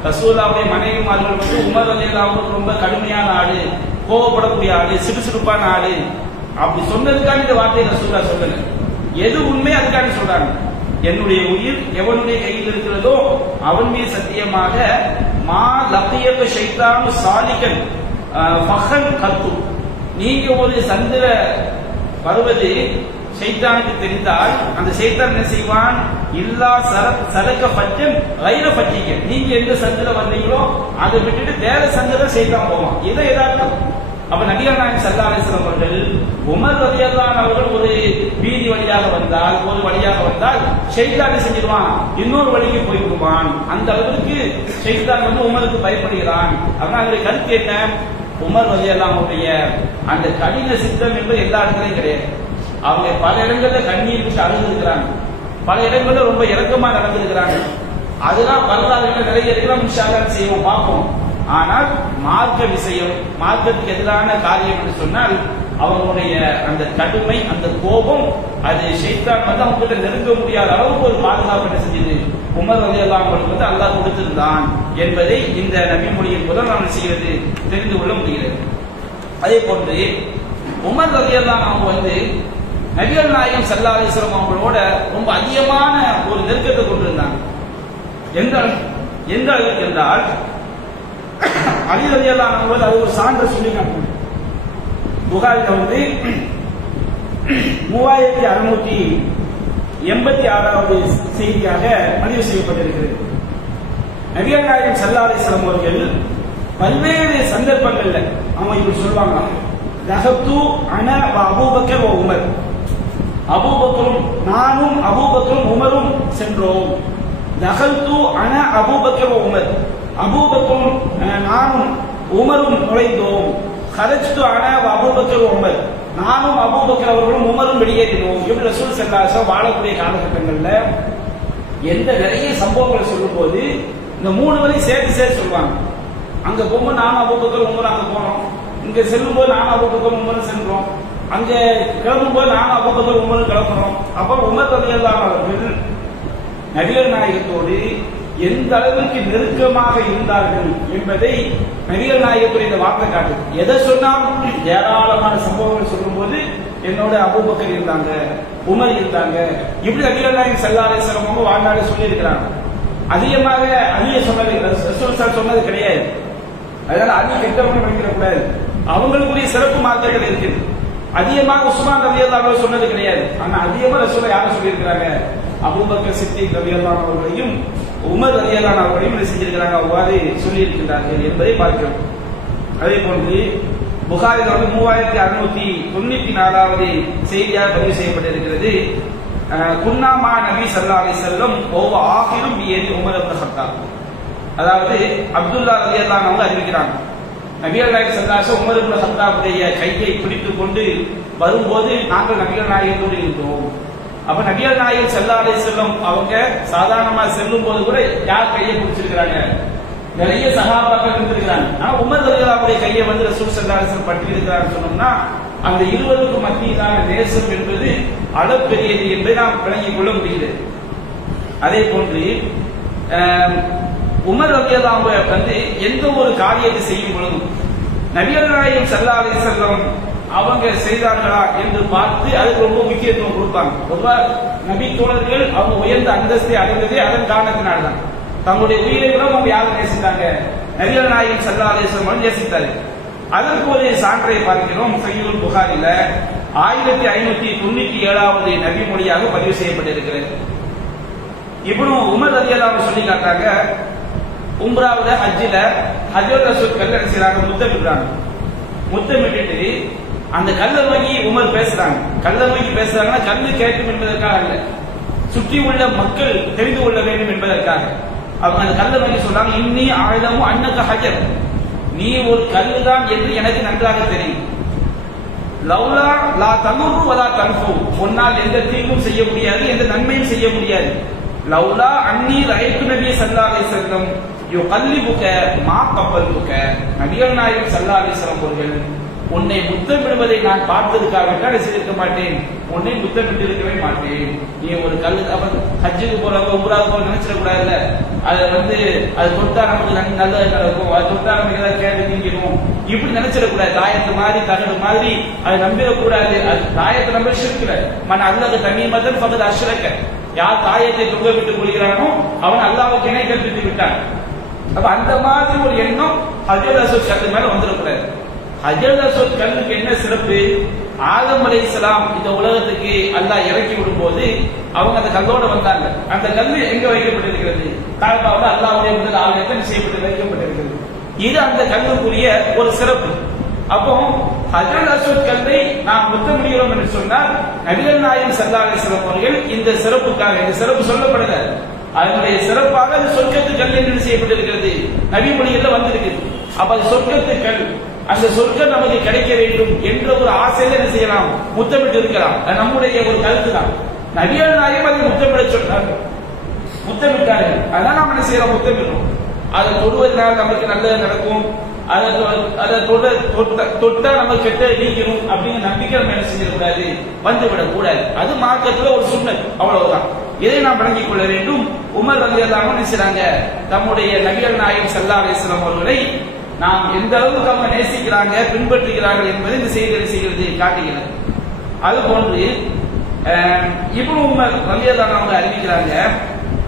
ரசூலுல்லாஹ்வுடைய மனைவிமார்கள் வந்து உமர் ரலியல்லாஹு அன்ஹு ரொம்ப கடுமையான ஆளு, கோவப்படக்கூடிய ஆளு, சிடுசிடுப்பான ஆளு அப்படி சொன்னதுக்காக இந்த வார்த்தையை ரசூலுல்லாஹ் சொல்லல. எது உண்மை அதுக்காக சொல்றாங்க. என்னுடைய உயிர் எவனுடைய கையில் இருக்கிறதோ அவன் மீது சத்தியமாக மா லக்கியக ஷைத்தானு சாலிகன் ஃபஹன் கத்து, நீங்க ஒரு சந்திர வருவது ஷைத்தானுக்கு தெரிந்தால் அந்த ஷைத்தான் என்ன செய்வான், இல்லா சலக்க பச்சன் கைர பச்சிக்க, நீங்க எந்த சந்திர வந்தீங்களோ அதை விட்டுட்டு வேற சந்திர ஷைத்தான் போவான். இதை எதார்த்தம். அப்ப நபிகள் நாயகம் ஸல்லல்லாஹு அலைஹி வஸல்லம் அவர்கள் உமர் ரலியல்லாஹு அன்ஹு அவர்கள் ஒரு வீதி வழியாக வந்தால், ஒரு வழியாக வந்தால் ஷைத்தான் செஞ்சிருவான், இன்னொரு வழிக்கு போய் விடுவான். அந்த அளவுக்கு ஷைத்தான் வந்து உமருக்கு பயப்படுகிறான். அப்படின்னா அவருடைய கருத்து என்ன, உமர் ரலியல்லாஹு அன்ஹுடைய அந்த கடின சித்தம் என்பது எல்லா இடத்துலையும் கிடையாது. அவங்க பல இடங்கள்ல கண்ணீர் விட்டு அழுதுருக்கிறாங்க, பல இடங்கள்ல ரொம்ப இறக்கமா நடந்திருக்கிறாங்க. அதெல்லாம் வரலாறுகள் நிறைய இருக்கிறோம், இன்ஷா அல்லாஹ் செய்வோம், பார்ப்போம். ஆனால் மார்க்க விஷயம், மார்க்கத்துக்கு எதிரான காரியம் என்று சொன்னால் அவங்களுடைய அந்த கடுமை, அந்த கோபம், அது ஷைத்தான் வந்து அவங்க கிட்ட நெருங்க முடியாத அளவுக்கு ஒரு பாதுகாப்பு என்ன செஞ்சது உமர் ரலியல்லாஹு அன்ஹு வந்து அல்லாஹ் கொடுத்திருந்தான் என்பதை இந்த நபி மொழியின் மூலம் நாம் செய்கிறது தெரிந்து கொள்ள முடிகிறது. அதே போன்று உமர் ரலியல்லாஹு அன்ஹு வந்து நபிகள் நாயகம் ஸல்லல்லாஹு அலைஹி வஸல்லம் அவங்களோட ரொம்ப அதிகமான ஒரு நெருக்கத்தை கொண்டிருந்தாங்க. எந்த அளவுக்கு என்றால் அலி ரலியல்லாஹு அன்ஹு அது ஒரு சான்று சொல்லினாங்க. புகாரில வந்து 3686வது செய்தியாக பதிவு செய்யப்பட்டிருக்கிறது. நபிகள் நாயகம் ஸல்லல்லாஹு அலைஹி வஸல்லம் அவர்கள் பல்வேறு சந்தர்ப்பங்கள்ல அவங்க இப்படி சொல்லுவாங்க, தஹப்து அன வ அபூபக்கர் வ உமர், அபூபக்கரும் நானும் அபூபக்கரும் உமரும் சென்றோம். தஹல்து அன அபூபக்கர் வ உமர், அபூபக்கரும் நானும் உமரும் நுழைந்தோம். கரஜ்து அன வ அபூபக்கர் வ உமர், நானும் அபூபக்கர் அவர்களும் உமரும் வெளியேறினோம். இப்படி ரசூல் ஸல்லல்லாஹு அலைஹி வஸல்லம் வாழக்கூடிய காலகட்டங்கள்ல எந்த நிறைய சம்பவங்களை சொல்லும் போது இந்த 3 வரையும் சேர்த்து சொல்லுவாங்க. அங்க போகும்போது நானும் அபூபக்கர் உமர் அங்க போனோம், இங்க செல்லும் போது நானும் அபூபக்கர் உமரும் சென்றோம், அங்க கிளம்பும் போது நானும் அபூபக்கர் உமரும் கிளம்புறோம். அப்ப உமர் ரலியல்லாஹு அவர்கள் நபிகள் நாயகத்தோடு எந்த அளவுக்கு நெருக்கமாக இருந்தார்கள் என்பதை நபிகள் நாயகத்துடைய இந்த வார்த்தை காட்டு. எதை சொன்னாலும் ஏராளமான சம்பவங்கள் சொல்லும் போது என்னோட அபூபக்கர் இருந்தாங்க, உமர் இருந்தாங்க, இப்படி நபிகள் நாயகம் ஸல்லல்லாஹு அலைஹி வஸல்லம் வாழ்நாளை சொல்லி இருக்கிறாங்க. அதிகமாக அலியை சொன்னது ரசூல் சொன்னது கிடையாது. அதனால அலி கெட்டவங்க நினைக்கிற கூடாது, அவங்களுக்குரிய சிறப்பு மார்க்கங்கள் இருக்குது. அதிகமாக உஸ்மான் ரலியல்லாஹு அன்ஹு சொன்னது கிடையாது. ஆனா அதிகமா ரசூலை யாரும் சொல்லி இருக்கிறாங்க, அபூபக்கர் சித்திக் ரலியல்லாஹு அன்ஹு அவர்களையும் உமர் ரலியல்லாஹு அன்ஹு அவர்களையும் என்ன செஞ்சிருக்கிறாங்க, அவ்வாறு சொல்லி இருக்கின்றார்கள் என்பதை பார்க்கிறோம். அதே போன்று புகாரில் வந்து 3694வது செய்தியாக பதிவு செய்யப்பட்டிருக்கிறது. குன்னாமா நபி ஸல்லல்லாஹு அலைஹி வஸல்லம் ஓவ ஆகிரும் பியதி உமர் இப்னு கத்தாப், அதாவது அப்துல்லா ரலியல்லாஹு அன்ஹு அறிவிக்கிறாங்க, நபிகள் நாயகம் ஸல்லல்லாஹு அலைஹி வஸல்லம் உமர் இப்னு கத்தாபுடைய கையை பிடித்துக் கொண்டு வரும்போது நாங்கள் நபிகள் நாயகத்தோடு இருந்தோம். அப்ப நபிகள் நாயகம் ஸல்லல்லாஹு அலைஹி வஸல்லம் அவங்க சாதாரணமா செல்லும் போது கூட யார் கையை பிடிச்சிருக்கிறாங்க, நிறைய சஹாபாக்கள் இருந்திருக்கிறாங்க. ஆனா உமர் ரலியல்லாஹு அன்ஹுடைய கையை வந்து ரசூல் ஸல்லல்லாஹு அலைஹி வஸல்லம் பற்றி இருக்கிறார்கள் சொன்னோம்னா அந்த இருவருக்கு மத்தியிலான நேசம் என்பது அளப்பெரியது என்பதை நாம் விளங்கிக் கொள்ள முடியுது. அதே போன்று உமர் ரலியல்லாஹு அன்ஹு வந்து எந்த ஒரு காரியத்தை செய்யும் பொழுதும் நபிகள் நாயகம் ஸல்லல்லாஹு அலைஹி வஸல்லம் அவங்க செய்தார்களா என்று பார்த்து அதுக்கு ரொம்ப முக்கியத்துவம் கொடுப்பாங்க. பொதுவாக நபி தோழர்கள் அவங்க உயர்ந்த அந்தஸ்தை அடைந்ததே அதன் காரணத்தினால்தான். தங்களுடைய உயிரை கூட அவங்க யாரும் நேசித்தாங்க, நபிகள் நாயகம் ஸல்லல்லாஹு அலைஹி வஸல்லம் நேசித்தாரு. அதற்கு ஒரு சான்றை பார்க்கிறோம். சஹீஹுல் புகாரில 1597வது நபி மொழியாக பதிவு செய்யப்பட்டிருக்கிறது. இப்னு உமர் ரலியல்லாஹு அன்ஹு சொல்லி காட்டாங்க, உம்ராவுல ஹஜ்ஜில ஹஜ்ஜுல் அஸ்வத் கல்ல செய்றாங்க, முத்தமிடுறாங்க. முத்தமிட்டு அந்த கல்லை நோக்கி உமர் பேசுறாங்க. கல்லை நோக்கி பேசுறாங்கன்னா கல்லு கேட்கும் என்பதற்காக அல்ல, சுற்றி உள்ள மக்கள் தெரிந்து கொள்ள வேண்டும் என்பதற்காக. அவங்க அந்த கல்லை நோக்கி சொல்றாங்க, இன்னி ஆயுதமும் அன்னக ஹஜர், நீ ஒரு கல்லு தான் என்று எனக்கு நன்றாக தெரியும். லவ்லா லா தனுரு வலா தன்ஃபு, உன்னால் எந்த தீங்கும் செய்ய முடியாது, எந்த நன்மையும் செய்ய முடியாது. லவ்லா அன்னி ரஅய்து நபி ஸல்லல்லாஹு அலைஹி வஸல்லம் யுகல்லிபுக மா கப்பல்புக, நபிகள் நாயகம் ஸல்லல்லாஹு அலைஹி வஸல்லம் அவர்கள் உன்னை முத்தமிடுவதை நான் பார்த்ததுக்காக செய்திருக்க மாட்டேன், உன்னை முத்தமிட்டு இருக்கவே மாட்டேன். நீ ஒரு கல்லு, ஹஜ்ஜுக்கு போறவங்க உம்ராவுக்கு போற நினைச்சிட கூடாதுல்ல, அதை வந்து அது தொட்டா நமக்கு நல்லது நடக்கும், அது தொட்டா நமக்கு ஏதாவது கேள்வி நீங்கணும், இப்படி நினைச்சிடக்கூடாது. தாயத்து மாதிரி தகடு மாதிரி அதை நம்பிடக்கூடாது. அது தாயத்தை நம்ப ஷிர்க், மன அல்லது தமீமத்தன் ஃபகத் அஷ்ரக, யார் தாயத்தை தொங்க விட்டு கொள்கிறானோ அவன் அல்லாஹ்வுக்கு இணை கற்பித்து விட்டான். அப்ப அந்த மாதிரி ஒரு எண்ணம் ஹஜ்ஜுல் அஸ்வத் கல்லு மேல வந்துடக்கூடாது. ஹஜ்ஜுல் அஸ்வத் கல்லுக்கு என்ன சிறப்பு, ஆதம் அலைஹிஸ்ஸலாம் இந்த உலகத்துக்கு அல்லாஹ் இறக்கி விடும் போது அவங்க அந்த கல்லோட வந்தாங்க. அந்த கல்லு எங்க வைக்கப்பட்டிருக்கிறது, காபாவுல அல்லாஹ்வுடைய முதல் ஆலயத்தில் செய்யப்பட்டு வைக்கப்பட்டிருக்கிறது. இது அந்த கல்லுக்குரிய ஒரு சிறப்பு. அப்போ ஹஜ்ஜுல் அஸ்வத் கல்லை நாம் முத்தமிடுகிறோம் என்று சொன்னால் நபிகள் நாயகம் ஸல்லல்லாஹு அலைஹி வஸல்லம் அவர்கள் இந்த சிறப்புக்காக, இந்த சிறப்பு சொல்லப்படுது, அதனுடைய சிறப்பாக அது சொர்க்கத்து கல் என்று செய்யப்பட்டிருக்கிறது, நபி மொழிகள்ல வந்திருக்கிறது. அப்ப அது சொர்க்கத்து கல். அந்த சொர்க்கம் நமக்கு கிடைக்க வேண்டும் என்ற ஒரு ஆசையில என்ன செய்யலாம், முத்தமிட்டு இருக்கலாம். நம்முடைய ஒரு கருத்து தான். நபிகள் நாயகம் அதை முத்தமிட சொன்னார்கள், முத்தமிட்டார்கள். அதனால நம்ம என்ன செய்யறோம், முத்தமிடுறோம். அதை தொடுவதனால் நமக்கு நல்லது நடக்கும், அதை தொட்டா நம்ம கெட்ட நீக்கணும் அப்படிங்கிற நம்பிக்கை நம்ம என்ன செஞ்சிடக்கூடாது, வந்துவிடக் கூடாது. அது மார்க்கத்துல ஒரு சுன்னத், அவ்வளவுதான். இதை நாம் விளங்கிக் கொள்ள வேண்டும். உமர் ரலியல்லாஹு அன்ஹு நினைச்சாங்க, தம்முடைய நபிகள் நாயகம் ஸல்லல்லாஹு அலைஹி வஸல்லம் அவர்களை நாம் எந்த அளவுக்கு அவங்க நேசிக்கிறாங்க, பின்பற்றுகிறார்கள் என்பதை இந்த செய்தி செய்கிறது காட்டுகிறது. அது போன்று இப்னு உமர் ரலியல்லாஹு அன்ஹு அறிவிக்கிறாங்க,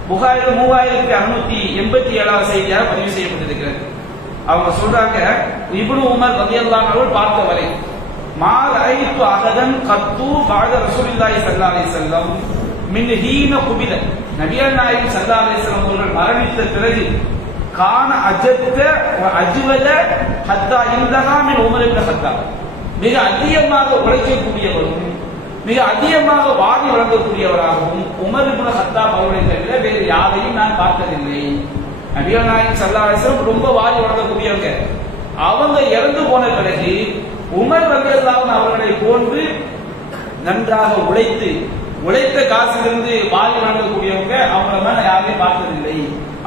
புகாரில் 3687 செய்தியாக பதிவு செய்யப்பட்டிருக்கிறது. அவங்க சொல்றாங்க, இப்னு உமர் ரலியல்லாஹு அன்ஹு பார்த்தவரை மா ரஅய்து அஹதன் கத்து பஅத ரசூலுல்லாஹி ஸல்லல்லாஹு அலைஹி வஸல்லம் மின் ஹீன குபில, நபிகள் நாயகம் ஸல்லல்லாஹு அலைஹி வஸல்லம் அவர்கள் மரணித்த பிறகு கான அஜத்த அஜ்வல ஹத்தா இந்தஹா மின் உமர் இப்னு கத்தாப், மிக அதிகமாக உழைக்கக்கூடியவரும் மிக அதிகமாக வாதி வழங்கக்கூடியவராகவும் உமர் இப்னு கத்தாப் அவர்களை தவிர வேறு யாரையும் நான் பார்த்ததில்லை. நபிகள் நாயகம் ஸல்லல்லாஹு அலைஹி வஸல்லம் ரொம்ப வாதி வழங்கக்கூடியவங்க. அவங்க இறந்து போன பிறகு உமர் ரலியல்லாஹு அன்ஹு அவர்களை போன்று நன்றாக உழைத்த காசிலிருந்து வாதி வழங்கக்கூடியவங்க அவங்கள மேல யாரையும் பார்த்ததில்லை.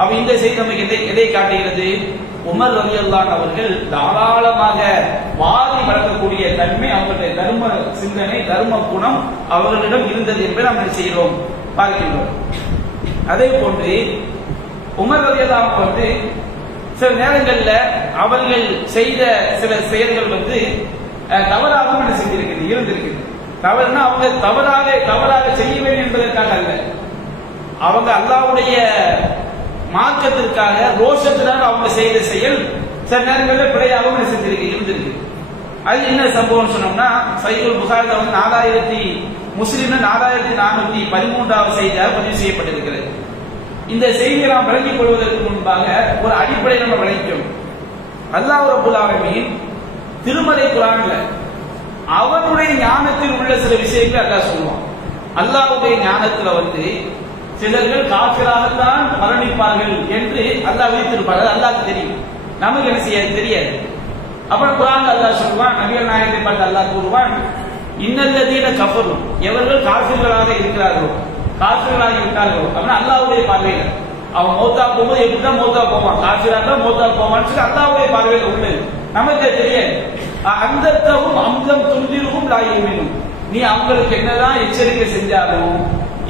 அவ இந்த செய்தி நமக்கு எதை காட்டுகிறது, உமர் ரலியல்லாஹு அன்ஹு அவர்கள் தாராளமாக வாதி வழங்கக்கூடிய தன்மை, அவர்களுடைய தர்ம சிந்தனை, தர்ம குணம் அவர்களிடம் இருந்தது என்பதை நாம் என்ன செய்கிறோம், பார்க்கின்றோம். அதே போன்று உமர் ரலியல்லாஹு அன்ஹு சில நேரங்கள்ல அவர்கள் செய்த சில செயல்கள் தவறாகவும் என்ன செஞ்சிருக்கிறது, இருந்திருக்கிறது. தவறுனா அவங்க தவறாக செய்ய வேண்டும் என்பதற்காக அல்ல, அவங்க அல்லாஹ்வுடைய மார்க்கத்திற்காக ரோஷத்தினால் அவங்க செய்த செயல் சில நேரங்களில் பிழையாகவும் இருந்திருக்கு. அது என்ன சம்பவம் சொன்னோம்னா, சஹீஹுல் புகாரில 4000 முஸ்லிம்ல 4413 செய்தியாக பதிவு செய்யப்பட்டிருக்கிறது. இந்த செய்தியை நாம் விளங்கிக் கொள்வதற்கு முன்பாக ஒரு அடிப்படை நம்ம விளங்கிக்கணும். அல்லாஹ் ரப்பல் ஆலமீன் திருமலை குர்ஆன்ல அவனுடைய ஞானத்தில் உள்ள சில விஷயங்களை அல்லாஹ் சொல்லுவான். அல்லாஹ்வுடைய ஞானத்துல சிலர்கள் காஃபிராகத்தான் மரணிப்பார்கள் என்று அல்லாஹ் விதித்திருப்பார். அல்லாஹ்க்கு தெரியும், நமக்கு என்ன செய்ய தெரியாது. அப்புறம் குர்ஆன்ல அல்லாஹ் சொல்லுவான், நபிகள் நாயகத்தை பார்த்து அல்லாஹ் கூறுவான், இன்னல்லதீன கஃபரு, எவர்கள் காஃபிர்களாக இருக்கிறார்களோ, காஃபிர்களாக இருக்கார்களோ அப்படின்னா அல்லாஹ்வுடைய பார்வையில அவன் மௌத்தா போகும்போது எப்படிதான் மௌத்தா போவான், காஃபிரா தான் மௌத்தா போவான்னு சொல்லி அல்லாஹ்வுடைய பார்வையில உள்ளது, நமக்கு தெரியாது. அந்தத்தவும் அம்தம் துந்திருக்கும் லாயுமினும், நீ அவங்களுக்கு என்னதான் எச்சரிக்கை செஞ்சாலும்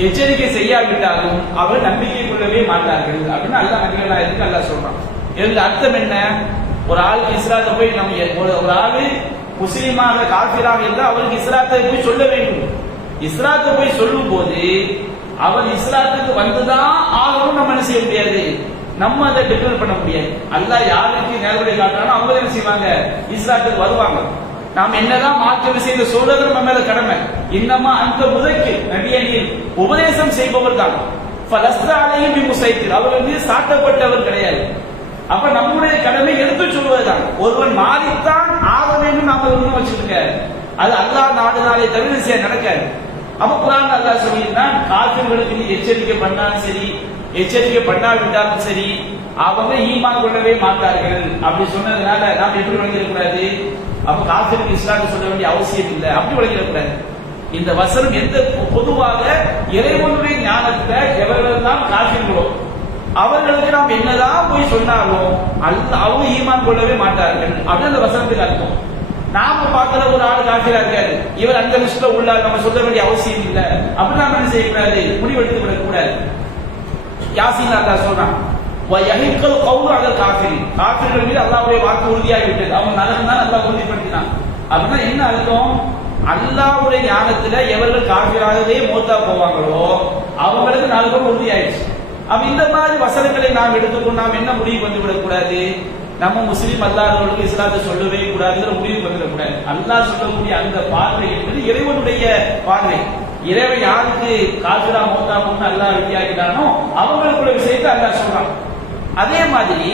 எச்சரிக்கை செய்யாவிட்டாலும் அவர் நம்பிக்கை கொள்ளவே மாட்டார்கள் அப்படின்னு அல்லாஹ் நபிகள் நாயகத்துக்கு அல்லாஹ் சொல்றான். இதுக்கு அர்த்தம் என்ன, ஒரு ஆளுக்கு இஸ்லாத்தை போய் நம்ம ஒரு ஆளு முஸ்லீமாக காஃபிராக இருந்தால் அவருக்கு இஸ்லாத்தை போய் சொல்ல வேண்டும். இஸ்லாத்தை போய் சொல்லும் போது அவர் இஸ்லாத்துக்கு வந்துதான் ஆகணும், நம்ம என்ன செய்ய முடியாது, நம்ம அதை டிஃபர் பண்ண முடியாது. அல்லாஹ் யாருக்கு நேர்வழி காட்டுறானோ அவங்க என்ன செய்வாங்க, இஸ்லாத்துக்கு வருவாங்க. நாம் என்னதான் மாற்ற விஷயத்தை சொல்றது நம்ம மேல கடமை. இன்னமா அந்த முதற்கு நபியனில் உபதேசம் செய்பவர் தான். அவர் சாட்டப்பட்டவர் கிடையாது. அப்ப நம்முடைய கடமை எடுத்து சொல்வதுதான். ஒருவன் மாறித்தான் ஆக வேண்டும் நாம ஒண்ணு வச்சிருக்க, அது அல்லாஹ் நாடுனாலே தவிர நடக்காது. அப்ப குர்ஆன் அல்லாஹ் சொல்லியிருந்தான், காஃபிர்களுக்கு நீ எச்சரிக்கை பண்ணாலும் சரி எச்சரிக்கை பண்ணாவிட்டாலும் சரி அவங்க ஈமான் கொள்ளவே மாட்டார்கள் அப்படி சொன்னதுனால நாம் எப்படி விளங்கிடக்கூடாது, அப்ப காஃபிருக்கு இஸ்லாத்தை சொல்ல வேண்டிய அவசியம் இல்லை அப்படி விளங்கிடக்கூடாது. இந்த வசனம் எந்த பொதுவாக இறைவனுடைய ஞானத்தை எவர்களெல்லாம் காஃபிர்களோ அவர்களுக்கு நாம் என்னதான் போய் சொன்னாலும் அவங்க ஈமான் கொள்ளவே மாட்டார்கள் அப்படின்னு அந்த வசனத்துக்கு அர்த்தம். நாம பார்க்கிற ஒரு ஆள் காஃபிரா இருக்காரு, இவர் அந்த லிஸ்ட்ல உள்ளார், நம்ம சொல்ல வேண்டிய அவசியம் இல்லை அப்படி நாம என்ன செய்யக்கூடாது, முடிவெடுத்து விடக்கூடாது. யாசீன் அல்லாஹ் சொல்றான், வயஹிக்கல் கௌலு அலல் காஃபிரின், காஃபிர்கள் மீது அல்லாஹ்வுடைய வாக்கு உறுதியாகிவிட்டது, அவங்க நரகம் தான் அல்லாஹ் உறுதிப்படுத்தினான். அப்படின்னா என்ன அர்த்தம், அல்லாஹ்வுடைய ஞானத்துல எவர்கள் காஃபிராகவே மௌத்தா போவாங்களோ அவங்களுக்கு நரகம் உறுதியாயிடுச்சு. அப்ப இந்த மாதிரி வசனங்களை நாம் எடுத்துக்கொண்டு நாம் என்ன முடிவு வந்து விடக்கூடாது, நம்ம முஸ்லீம் அல்லாதவர்களுக்கு இஸ்லாத்தை சொல்லவே கூடாதுங்கிற முடிவு வந்துடக்கூடாது. அல்லாஹ் சொல்லக்கூடிய அந்த பார்வை என்பது இறைவனுடைய பார்வை. இறைவன் யாருக்கு காஃபிரா மௌத்தா போன்னு அல்லாஹ் வித்தியாக்கிட்டானோ அவங்களுக்குள்ள விஷயத்தை அல்லாஹ் சொல்றான். அதே மாதிரி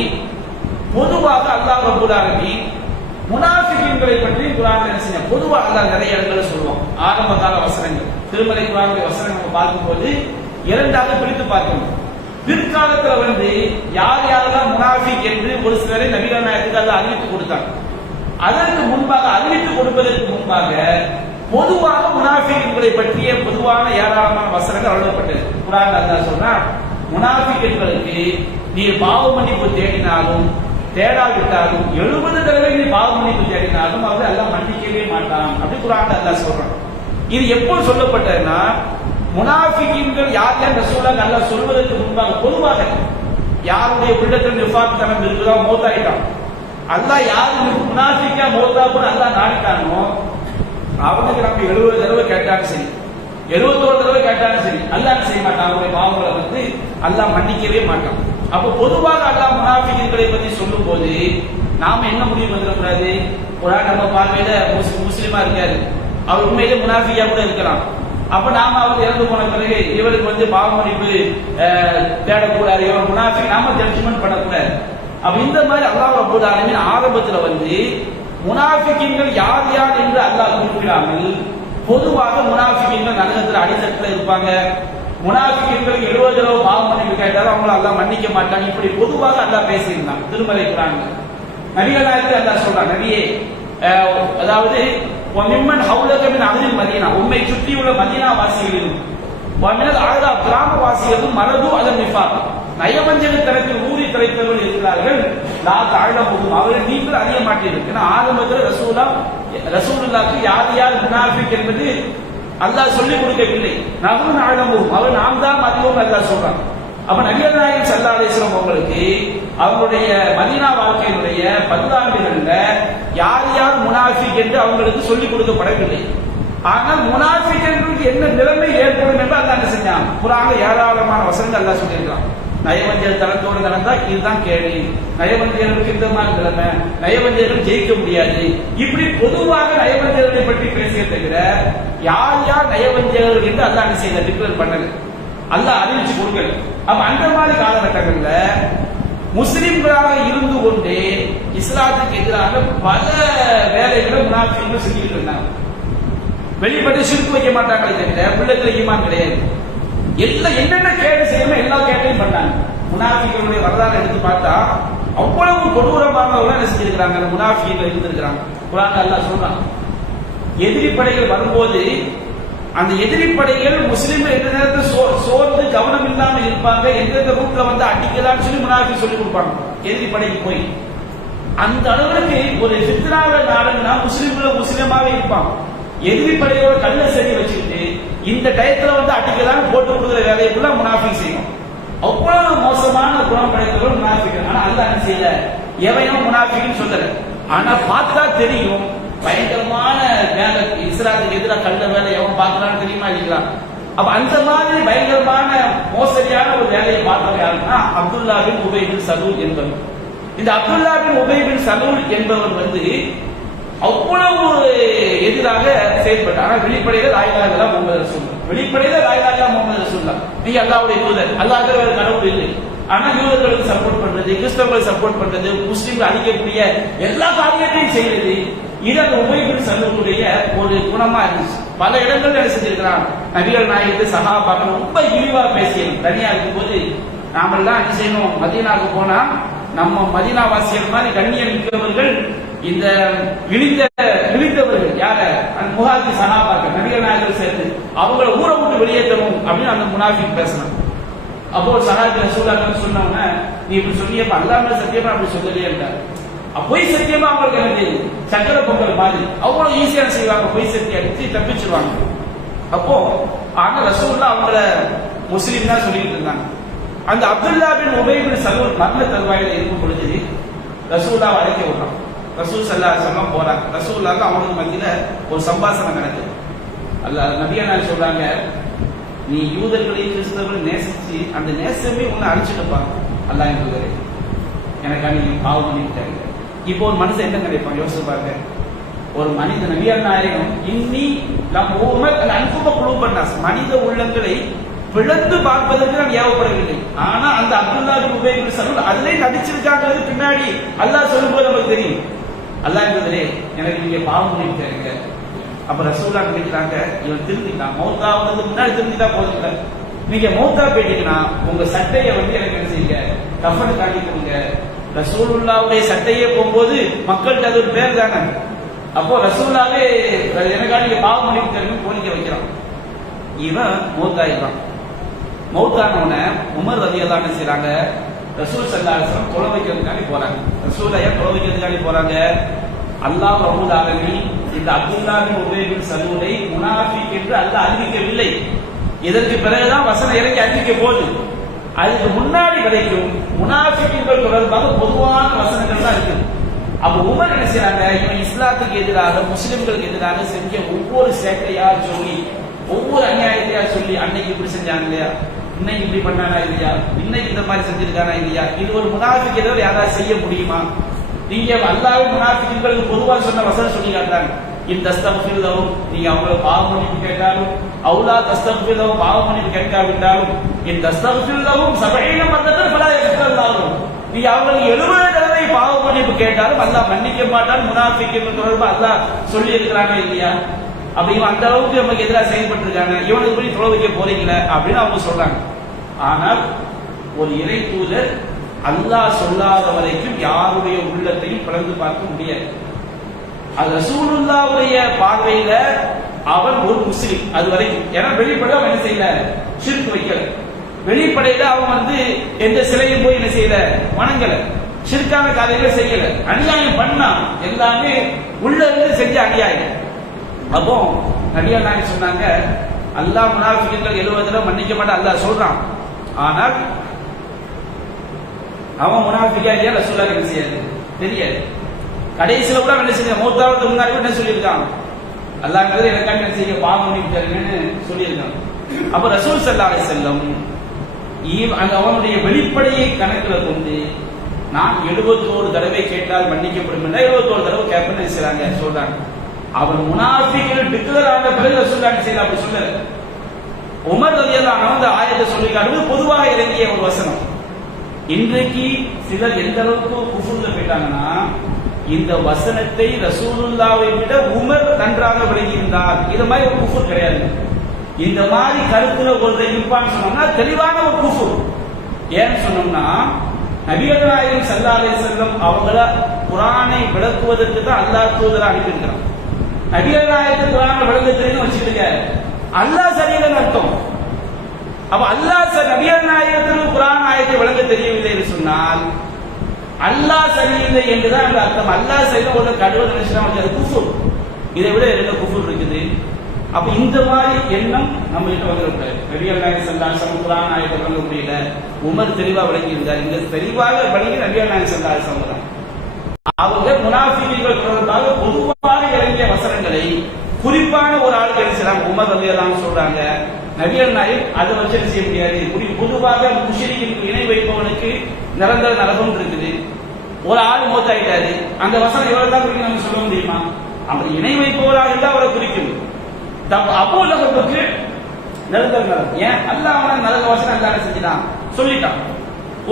பொதுவாக அல்லாஹ் ரப்பல் ஆலமீன் முனாஃபிகீன்களை பற்றி குர்ஆன்ல என்ன செய்ய, பொதுவாக அல்லாஹ் நிறைய இடங்களை சொல்லுவான். ஆரம்ப கால வசனங்கள், திருமலை குர்ஆனுடைய வசனங்கள் நம்ம பார்க்கும்போது இரண்டாக பிரித்து பார்க்கணும். பிற்காலத்துல யார் யாரெல்லாம் முனாஃபிக் என்று ஒரு சிலரை நபிகள் நாயகத்துக்கு அல்லாஹ் அறிவித்து கொடுத்தாங்க. அதற்கு முன்பாக அறிவித்து கொடுப்பதற்கு முன்பாக பொதுவாக முனாஃபிக்குகளை பற்றிய பொதுவான ஏராளமான வசனங்கள் அருளப்பட்டது. குர்ஆன்ல அல்லாஹ் சொல்றான், முனாஃபிக்குகளுக்கு நீ பாவ மன்னிப்பு தேடினாலும் தேடாவிட்டாலும் 70 தடவை நீ பாவ மன்னிப்பு தேடினாலும் அவர் அல்லாஹ் மன்னிக்கவே மாட்டான். அப்படி குர்ஆன்ல அல்லாஹ் சொல்றான். இது எப்போ சொல்லப்பட்டதுன்னா, முனாஃபிக்குகள் யார் யார் ரசூலுல்லாஹ் அல்லாஹ் சொல்வதற்கு முன்பாக பொதுவாக யாருடைய உள்ளத்தில் நிஃபாக் தனம் இருக்குதோ மௌத்தாயிட்டான், அல்லாஹ் யாரு முனாஃபிக்கா மௌத்தாப்புன்னு அல்லாஹ் நாடிட்டானோ அவனுக்கு நம்ம 70 தடவை கேட்டாலும் சரி 71 தடவை கேட்டாலும் சரி அல்லாஹ் செய்ய மாட்டான். அவருடைய பாவங்களை வந்து அல்லாஹ் மன்னிக்கவே மாட்டான். அப்ப பொதுவாக அல்லாஹ் முனாஃபிக்குகளை பத்தி சொல்லும் போது நாம என்ன முடிவு பண்ணிடக்கூடாது? ஒரு நம்ம பார்வையில முஸ்லிமா இருக்காரு, அவர் உண்மையிலே முனாஃபியா கூட இருக்கலாம். அப்ப நாம அவர் இறந்து போன பிறகு இவருக்கு வந்து பாவ மன்னிப்பு தேடக்கூடாது, இவர் முனாஃபிக் நாம ஜட்ஜ்மெண்ட் பண்ணக்கூடாது. அப்ப இந்த மாதிரி அல்லாஹ் ரப்பல் ஆலமீன் ஆரம்பத்துல வந்து முனாஃபிக்குகள் யார் யார் என்று அல்லாஹ் குறிப்பிடாமல் பொதுவாக முனாஃபிக்குகள் நரகத்துல அடித்தட்டுல இருப்பாங்க, முனாஃபிக்குகள் 70 தடவை பாவ மன்னிப்பு கேட்டாலும் அவங்கள அல்லாஹ் மன்னிக்க மாட்டாங்க, இப்படி பொதுவாக அல்லாஹ் பேசியிருந்தான் திருமலை குர்ஆன்ல. நபிகள் நாயகத்தை அல்லாஹ் சொல்றான், நபியே அதாவது وَمِمَّنْ حَوْلَكَ مِنْ أَهْلِ الْمَدِينَةِ உம்மை சுற்றியுள்ள மதீனா வாசிகளிலும் وَمِنَ الْأَعْرَابِ கிராமவாசிகளும் மரது அலன் நிஃபாக் நயவஞ்சகத்தனத்தில் ஊறி திளைத்தவர்கள் இருக்கிறார்கள். லா தஅலமுஹும் அவர்கள் நீங்கள் அறிய மாட்டீர்கள். ஆரம்பத்தில் ரசூலுல்லாஹ்க்கு யார் யார் முனாஃபிக் என்பது அல்லாஹ் சொல்லிக் கொடுக்கவில்லை. நஹ்னு நஅலமுஹும் அவர் நாம் தான் அறிவோம் அல்லாஹ் சொல்றான். அப்ப நபிகள் நாயகம் ஸல்லல்லாஹு அலைஹி வஸல்லம் அவங்களுக்கு அவங்களுடைய மதீனா வாழ்க்கையினுடைய 10 ஆண்டுகள்ல யார் யார் முனாஃபிக் என்று அவங்களுக்கு சொல்லிக் கொடுக்கப்படவில்லை. ஆனால் முனாஃபிக்களுக்கு என்ன நிலைமை ஏற்படும் என்று அல்லாஹ் என்ன செஞ்சான்? குர்ஆன்ல ஏராளமான வசனங்கள் அல்லாஹ் சொல்லியிருக்கான். நயவஞ்சகர் தரத்தோடு நடந்தா இதுதான் கேள்வி, நயவஞ்சகர்களுக்கு இந்த மாதிரி நிலைமை, நயவஞ்சகர்கள் ஜெயிக்க முடியாது, இப்படி பொதுவாக நயவஞ்சகர்களை பற்றி பேசிய தவிர யார் யார் நயவஞ்சகர்கள் என்று அல்லாஹ் என்ன செய்யல டிக்ளேர் பண்ணல, அல்லாஹ் அறிவிச்சு கொடுக்கல. அப்ப அந்த மாதிரி காலகட்டங்கள்ல முஸ்லிம்களாக இருந்து கொண்டே இஸ்லாத்துக்கு எதிராக பல வேலைகளை முனாஃபிக்குகள் செஞ்சுட்டு இருந்தாங்க. வெளிப்பட்டு சிறுக்கு வைக்க மாட்டாங்களே தவிர உள்ளத்துல ஈமான் கிடையாது. எல்லாம் என்னென்ன கேடு செய்யணுமோ எல்லா கேட்டையும் பண்ணாங்க. முனாஃபிக்குகளுடைய வரலாறு எடுத்து பார்த்தா அவ்வளவு கொடூரமாக என்ன செஞ்சிருக்கிறாங்க, அந்த முனாஃபிக்குகள் இருந்திருக்கிறாங்க. குர்ஆன்ல அல்லாஹ் சொல்றான், எதிரி படைகள் வரும்போது அந்த எதிரி படைகள் முஸ்லிம்கள் எந்த நேரத்தில் சோர்ந்து கவனம் இல்லாம இருப்பாங்க, எந்தெந்த ரூட்ல வந்து அடிக்கலாம்னு சொல்லி முனாஃபிக் சொல்லி கொடுப்பாங்க எதிரி படைக்கு போய். அந்த அளவுக்கு ஒரு ஃபித்னாவை நாடுனா முஸ்லிமாவே இருப்பாங்க. எதிரி படையோட கல்ல சரி வச்சுக்கிட்டு இந்த டயத்துல வந்து அடிக்கலாம் போட்டு கொடுக்குற வேலைக்குள்ள முனாஃபிக் செய்யும். அவ்வளவு மோசமான குணம் படைத்தவர்கள் முனாஃபிக். ஆனா அல்லாஹ் என்ன செய்யல, எவனும் முனாஃபிக்னு சொல்லல. ஆனா பார்த்தா தெரியும் பயங்கரமான வேலை, இஸ்லாத்துக்கு எதிராக கண்ட வேலை எவன் பார்க்கறான்னு தெரியுமா இல்லைங்களா? அப்ப அந்த மாதிரி பயங்கரமான மோசடியான ஒரு வேலையை பார்த்தவர் யாருன்னா அப்துல்லா பின் உபை பின் சலூல் என்பவர். இந்த அப்துல்லா பின் உபை பின் சலூல் என்பவர் வந்து அவ்வளவு எதிராக செயல்பட்டார். ஆனா வெளிப்படையில லா இலாஹா இல்லல்லாஹ் முஹம்மது ரசூலுல்லாஹ், வெளிப்படையில லா இலாஹா இல்லல்லாஹ் முஹம்மது ரசூலுல்லாஹ், நீங்க அல்லாஹ்வுடைய தூதர், அல்லாஹ் வேற கடவுள் இல்லை. ஆனா யூதர்களுக்கு சப்போர்ட் பண்றது, கிறிஸ்தவர்களுக்கு சப்போர்ட் பண்றது, முஸ்லிம்கள் அழிக்கக்கூடிய எல்லா காரியத்தையும் செய்யறது, இது அந்த உபை பின் சலூலுடைய ஒரு குணமா இருந்துச்சு. பல இடங்கள்ல என்ன செஞ்சிருக்கிறான், நபிகள் நாயகத்தை சஹாபாக்கள் ரொம்ப இழிவா பேசியது. தனியா இருக்கும்போது நாமெல்லாம் என்ன செய்யணும், மதீனாவுக்கு போனா நம்ம மதீனா வாசிகள் மாதிரி கண்ணியம் மிக்கவர்கள் இந்த இழிந்தவர்கள் யார அந்த முஹாஜி சஹாபாக்கள் நபிகள் நாயகர்கள் சேர்ந்து அவங்கள ஊரை விட்டு வெளியேற்றணும் அப்படின்னு அந்த முனாஃபிக் பேசினான். அப்போ சஹாபி ரசூலுல்லாஹ் சொன்னவங்க, நீ இப்படி சொல்லியப்ப அல்லாஹ் சத்தியமா அப்படி சொல்லலையே என்றார். பொய் சத்தியமா அவங்களுக்கு எனக்கு சக்கர பொங்கல் மாதிரி அவ்வளவு ஈஸியா செய்வாங்க, பொய் சத்தியம் அடிச்சு தப்பிச்சிருவாங்க. அப்போ ஆனா ரசூலுல்லாஹ் அவங்கள முஸ்லீம் தான் சொல்லிட்டு இருந்தாங்க. அந்த அப்துல்லா பின் உபை பின் சலூல் மரண தருவாயில இருக்கும் பொழுது ரசூலுல்லாஹ் அழைக்க விடுறான். ரசூல் ஸல்லல்லாஹு அலைஹி வஸல்லம் போறாங்க. ரசூலுல்லாஹ் அவங்களுக்கு மத்தியில ஒரு சம்பாஷணை நடக்குது. அல்லாஹ் நபியனார் சொல்றாங்க, நீ யூதர்களை கிறிஸ்தவர்களை நேசிச்சு அந்த நேசமே உன்னை அழிச்சுட்டுப்பாங்க, அல்லாஹ் என்று எனக்கு நீங்க பாவம் பண்ணிட்டாங்க. இப்போ ஒரு மனுஷன் என்ன நினைப்பான் யோசிச்சு பாருங்க. ஒரு மனித நபியர் நாயகம் இன்னி நம் அன்பும குழு பண்ணாஸ் மனித உள்ளங்களை பிளந்து பார்ப்பதற்கு நான் ஏவப்படவில்லை. ஆனா அந்த அப்துல்லா பின் உபை பின் சலூல் அதிலே நடிச்சிருக்காங்கிறது பின்னாடி அல்லாஹ் சொல்லும்போது நமக்கு தெரியும். அல்லாஹ் என்பதிலே எனக்கு நீங்க பாவம் பண்ணிட்டாங்க. அப்ப ரசூலுல்லாஹ் நினைக்கிறாங்க, இவன் திருந்திட்டான், மௌத்தாவதுக்கு முன்னாடி திருந்திட்டா போதுங்க, நீங்க மௌத்தா போயிட்டீங்கன்னா உங்க சட்டையை வந்து எனக்கு என்ன செய்யுங்க, கஃபன் காட்டி கொடுங்க, ரசூலுல்லாவுடைய சட்டையே போகும்போது மக்கள்கிட்ட அது ஒரு பேர் தானே. அப்போ ரசூலுல்லாவே எனக்காண்டி பாவ மன்னிப்பு தெரியும் கோரிக்கை வைக்கிறான். இவன் மௌத்தாயிடுறான். மௌத்தானவன உமர் ரலியல்லாஹு அன்ஹு செய்றாங்க, ரசூல் ஸல்லல்லாஹு அலைஹி வஸல்லம் தொலை வைக்கிறதுக்காண்டி போறாங்க. ரசூல் ஐயா தொலை வைக்கிறதுக்காண்டி போறாங்க. அல்லாஹ் ரப்பல் ஆலமீன் இந்த அப்துல்லா பின் உபை பின் சலூலை முனாஃபிக் என்று அல்லாஹ் அறிவிக்கவில்லை. இதற்கு பிறகுதான் வசனம் இறங்கி அறிவிக்க போகுது. அதுக்கு முன்னாடி வரைக்கும் முனாஃபிக்குகள் தொடர்பாக பொதுவான வசனங்கள் தான் இருக்கு. அப்ப உமர் என்ன செய்யறாங்க, இவன் இஸ்லாத்துக்கு எதிராக முஸ்லிம்களுக்கு எதிராக செஞ்ச ஒவ்வொரு சேட்டையா சொல்லி, ஒவ்வொரு அநியாயத்தையா சொல்லி, அன்னைக்கு இப்படி செஞ்சாங்க இல்லையா, இன்னைக்கு இப்படி பண்ணானா இல்லையா, இன்னைக்கு இந்த மாதிரி செஞ்சிருக்கானா இல்லையா, இது ஒரு முனாஃபிக் எதிராக யாராவது செய்ய முடியுமா? நீங்க அல்லாஹ்வின் முனாஃபிக்குகளுக்கு பொதுவாக சொன்ன வசனம் சொல்லி காட்டுறாங்க. இந்த தஸ்தக்ஃபிருலஹும், நீங்க அவங்கள பாவ மன்னிப்பு கேட்டாலும், அவுலா தஸ்தக்ஃபிருலஹும் பாவ மன்னிப்பு கேட்காவிட்டாலும், இந்த தஸ்தக்ஃபிருலஹும் 70 மர்ரத்தன் ஃபலா யக்ஃபிருல்லாஹு, நீங்க அவங்களுக்கு 70 தடவை பாவ மன்னிப்பு கேட்டாலும் அல்லாஹ் மன்னிக்க மாட்டான். முனாஃபிக்குகள் தொடர்பா அல்லாஹ் சொல்லி இருக்கிறாங்க இல்லையா? அப்ப இவன் அந்த அளவுக்கு நமக்கு எதிராக செயல்பட்டு இருக்காங்க, இவனுக்கு போய் தொலை வைக்க போறீங்களே அப்படின்னு அவங்க சொல்றாங்க. ஆனால் ஒரு இறை தூதர் அல்லாஹ் சொல்லாத வரைக்கும் யாருடைய உள்ளத்தையும் பிளந்து பார்க்க முடியாது. அது ரசூலுல்லாஹ்வுடைய பார்வையில அவன் ஒரு முஸ்லிம் அது வரைக்கும். ஏன்னா வெளிப்படையா அவன் என்ன செய்யல, ஷிர்க் வைக்கல. வெளிப்படையில அவன் எந்த சிலையும் போய் என்ன செய்யல, வணங்கல, ஷிர்கான காரியங்களை செய்யல, அநியாயம் பண்ணா எல்லாமே உள்ள இருந்து செஞ்ச அநியாயம். அப்போ நபிகள் நாயகம் சொன்னாங்க, அல்லாஹ் முனாஃபிக்குகள் 70 தடவை மன்னிக்க மாட்டான் அல்லாஹ் சொல்றான். ஆனால் அவன் முனாஃபிக்கா இல்லையா ரசூலுல்லாஹ் என்ன செய்யாது தெரியாது. கடைசியில கூட என்ன செய்ய, மௌத்தாவுக்கு முன்னாடி கூட என்ன சொல்லியிருக்கான், அல்லாஹ்ங்கிறது எனக்காண்டி என்ன செய்ய பாவ மன்னிப்பு தருங்கன்னு சொல்லியிருக்கான். அப்ப ரசூல் ஸல்லல்லாஹு அலைஹி வஸல்லம் அவனுடைய வெளிப்படையை கணக்கில் கொண்டு நான் 71 தடவை கேட்டால் மன்னிக்கப்படும் என்றால் 71 தடவை கேட்பேன்னு செய்றாங்க சொல்றாங்க. அவன் முனாஃபிக்னு டிக்ளேர் ஆன பிறகு ரசூலுல்லாஹ் செய்யல அப்படி சொல்லல. உமர் ரலியல்லாஹு அன்ஹு அந்த ஆயத்தை சொல்லி காட்டுவது பொதுவாக இறங்கிய ஒரு வசனம். இன்றைக்கு சிலர் எந்த அளவுக்கு குஃப்ர்ல போயிட்டாங்கன்னா, இந்த வசனத்தை ரசூலுல்லாவை விட உமர் நன்றாக விளங்கி இருந்தார், இது மாதிரி ஒரு குஃப்ர் கிடையாது. இந்த மாதிரி கருத்துல ஒருத்தர் இருப்பான்னு சொன்னோம்னா தெளிவான ஒரு குஃப்ர். ஏன்னு சொன்னோம்னா, நபிகள் நாயகம் ஸல்லல்லாஹு அலைஹி வஸல்லம் அவங்கள குர்ஆனை விளக்குவதற்கு தான் அல்லாஹ் தூதரா அனுப்பியிருக்கிறான். நபிகள் நாயகத்துக்கு குர்ஆனை விளக்க தெரியும் வச்சுக்கிட்டுங்க, அல்லாஹ் சரியில்லைன்னு அர்த்தம். அப்ப அல்லாஹ் நபிகள் நாயகத்துக்கு குர்ஆன் ஆயத்தை விளங்க தெரியவில்லை என்று சொன்னால் அல்லாஹ் சரியில்லை என்றுதான் அந்த அர்த்தம். அல்லாஹ் சரியில்லை ஒரு கடவுள் நினைச்சா அது குஃப்ர். இதை விட என்ன குஃப்ர் இருக்குது? அப்ப இந்த மாதிரி எண்ணம் நம்ம கிட்ட வந்துடக்கூடாது. நபிகள் நாயகம் ஸல்லல்லாஹு அலைஹி வஸல்லம் குர்ஆன் ஆயத்தை விளங்க முடியல, உமர் தெளிவா விளங்கி இருந்தார். இந்த தெளிவாக விளங்கி நபிகள் நாயகம் ஸல்லல்லாஹு அலைஹி வஸல்லம் அவங்க முனாஃபிக்குகள் தொடர்பாக பொதுவாக இறங்கிய வசனங்களை குறிப்பான ஒரு ஆளுக்கு என்ன செய்யறாங்க, உமர் ரலியல்லாஹு அன்ஹு சொல்றாங்க, நபிகள் நாயகம் அதை வச்சு செய்ய முடியாது. பொதுவாக முஷ்ரிக்கின் இணை வைப்பவனுக்கு நிரந்தர நரகம் இருக்குது. ஒரு ஆள் மௌத்தாயிட்டாரு, அந்த வசனம் எவ்வளவு தான் குறிக்கும் நம்ம சொல்ல முடியுமா? அப்படி இணை வைப்பவராக இருந்தா அவரை குறிக்கும். அப்போ லஹபுக்கு நிரந்தர நரகம். ஏன் அல்லாஹ் அவன் நரக வசனம் அல்லாஹ் செஞ்சுட்டான் சொல்லிட்டான்.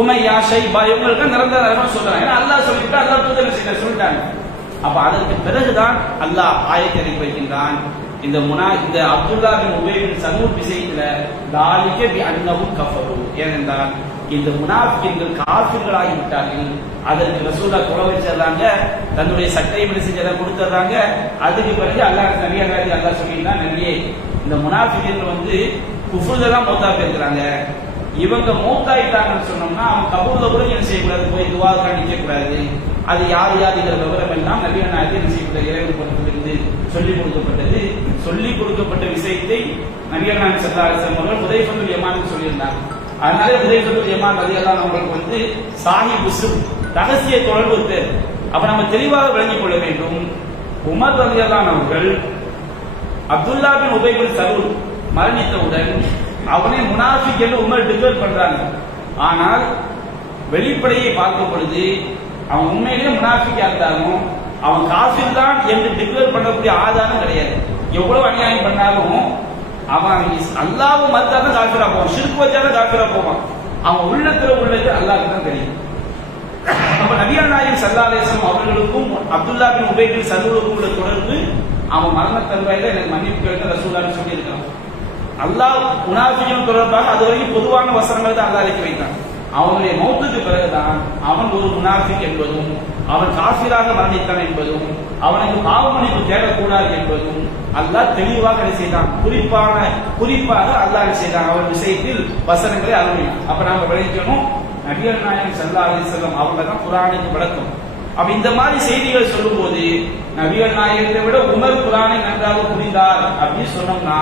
உமையா ஷைபா இவங்களுக்கு நிரந்தர நரகம் சொல்றாங்க. ஏன்னா அல்லாஹ் சொல்லிட்டா, அல்லாஹ் தூதர் செய்ய சொல்லிட்டாங்க. அப்ப அதற்கு பிறகுதான் அல்லாஹ் ஆயத்தை இறக்கி வைக்கின்றான். இந்த அப்துல்லா பின் உபை பின் சலூல் விஷயத்துல தாலிக பி அன்னஹும் கஃபரு, ஏனென்றால் இந்த முனாஃபிக்குகள் காஃபிர்களாகி விட்டார்கள். அதற்கு ரசூலுல்லாஹ் கொலை வச்சிடறாங்க, தன்னுடைய சட்டையை விட செஞ்சதை கொடுத்துறாங்க. அதுக்கு பிறகு அல்லாஹ் நபியாதி அல்லாஹ் சொல்லியிருந்தா, நபியே இந்த முனாஃபிக்குகள் குஃப்ர்ல தான் மௌத்தா போயிருக்கிறாங்க, இவங்க மௌத்தாயிட்டாங்கன்னு சொன்னோம்னா அவன் கபூர்ல கூட என்ன செய்யக்கூடாது, போய் துவாக்காக நிற்க கூடாது. அது யார் யாருங்கிற விவரம் எல்லாம் நபிகள் நாயகத்தை என்ன செய்யக்கூடாது, இறைவன் புறத்திலிருந்து சொல்லிக் கொடுக்கப்பட்டது. சொல்லிக் கொடுக்கப்பட்ட விஷயத்தை நபிகள் நாயகம் ஸல்லல்லாஹு அலைஹி வஸல்லம் அவர்கள் ஹுதைஃபா பின் யமானுக்கு சொல்லியிருந்தாங்க. அதனால ஹுதைஃபா பின் யமான் ரலியல்லாஹு அவங்களுக்கு சாஹிபு சிர் ரகசிய தொடர்பு இருக்கு. அப்ப நம்ம தெளிவாக விளங்கிக் கொள்ள வேண்டும். உமர் ரலியல்லாஹு அவர்கள் அப்துல்லா பின் உபை பின் சலூல் மரணித்தவுடன் அவனை முனாஃபிக் என்று உமர் டிக்ளேர் பண்றாங்க. ஆனால் வெளிப்படையை பார்க்கும் பொழுது அவன் உண்மையிலேயே முனாஃபிக்கா இருந்தாலும் அவன் காஃபிர் தான் என்று டிக்ளேர் பண்ணக்கூடிய ஆதாரம் கிடையாது. எவ்வளவு அநியாயம் பண்ணாலும் அவன் அல்லாஹ்வை மறுத்தாதான் காஃபிரா போவான், ஷிர்க் வச்சாதான் காஃபிரா போவான். அவன் உள்ளத்துல உள்ளது அல்லாஹ்வுக்கு தான் தெரியும். அப்ப நபிகள் நாயகம் ஸல்லல்லாஹு அலைஹி வஸல்லம் அவர்களுக்கும் அப்துல்லா பின் உபை பின் சலூலுக்கும் உள்ள தொடர்பு, அவன் மரண தருவாயில எனக்கு மன்னிப்பு கேட்க ரசூலுல்லாஹ் சொல்லி இருக்கான். அல்லாஹ் முனாஃபிக்கின் தொடர்பாக அது வரைக்கும் பொதுவான வசனங்கள் தான் அல்லாஹ் இறக்கி வைத்தான். அவனுடைய மௌத்துக்கு பிறகுதான் அவன் ஒரு முனாஃபிக் என்பதும் அவன் காஃபிராக மரணித்தான் என்பதும் அவனுக்கு பாவமன்னிப்பு தேடக்கூடாது என்பதும் அல்லாஹ் தெளிவாக செய்தான். குறிப்பாக அல்லாஹ் செய்தான் அவன் விஷயத்தில் வசனங்களை அருளினான். அப்ப நாம விளைவிக்கணும், நபிகள் நாயகம் ஸல்லல்லாஹு அலைஹி வஸல்லம் அவங்க தான் குர்ஆனுக்கு விளக்கம். அப்ப இந்த மாதிரி செய்திகள் சொல்லும் போது நபிகள் நாயகத்தை விட உமர் குர்ஆனை நன்றாக புரிந்தார் அப்படின்னு சொன்னோம்னா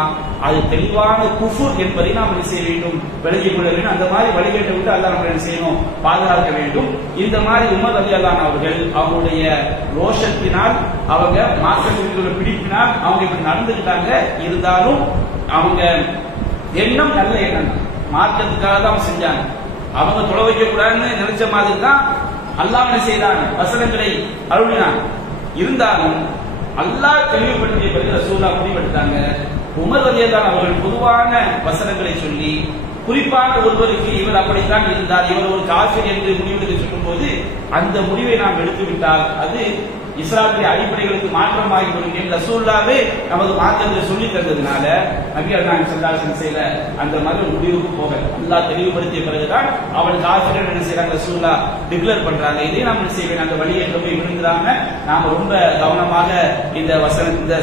அது தெளிவான குஃபுர் என்பதை நாம் என்ன செய்ய வேண்டும், விளங்கிக் கொள்ள வேண்டும். அந்த மாதிரி வழிகேட்டை விட்டு அல்லாஹ் நம்ம என்ன செய்யணும், பாதுகாக்க வேண்டும். இந்த மாதிரி உமர் ரலியல்லாஹு அவர்கள் அவங்களுடைய ரோஷத்தினால் அவங்க மார்க்கத்திற்குள்ள பிடிப்பினால் அவங்க இப்படி நடந்துக்கிட்டாங்க. இருந்தாலும் அவங்க எண்ணம் நல்ல எண்ணம், மார்க்கத்துக்காக தான் அவங்க செஞ்சாங்க. அவங்க தொலை வைக்க கூடாதுன்னு நினைச்ச மாதிரி தான் அல்லாஹ் என்ன செய்தான், வசனங்களை அருளினான். இருந்தாலும் அல்லாஹ் தெளிவுபடுத்திய பிறகு ரசூலுல்லாஹ் முடிவெடுத்தாங்க. உமர் ரலியல்லாஹு அவர்கள் பொதுவான வசனங்களை சொல்லி குறிப்பான ஒருவருக்கு இவர் அப்படித்தான் இருந்தார், இவர் ஒரு காஃபிர் என்று முடிவெடுக்க சொல்லும் போது அந்த முடிவை நாம் எடுத்துவிட்டால் அது இஸ்லாமிய அடிப்படைகளுக்கு மாற்றமாகிவிடும் என்று ரசூலுல்லாஹ்வே நமது மார்க்கத்தை சொல்லி தந்ததுனால நபிகள் நாயகம் ஸல்லல்லாஹு அலைஹி வஸல்லம் செய்யல அந்த மாதிரி ஒரு முடிவுக்கு போக அல்லாஹ் தெளிவுபடுத்திய பிறகுதான் அவன் காஃபிர் என்ன செய்யறாங்க, ரசூலுல்லாஹ் டிக்ளேர் பண்றாங்க. இதை நாம் என்ன செய்ய வேண்டும், அந்த வழியை போய் விழுந்துடாம நாம ரொம்ப கவனமாக இந்த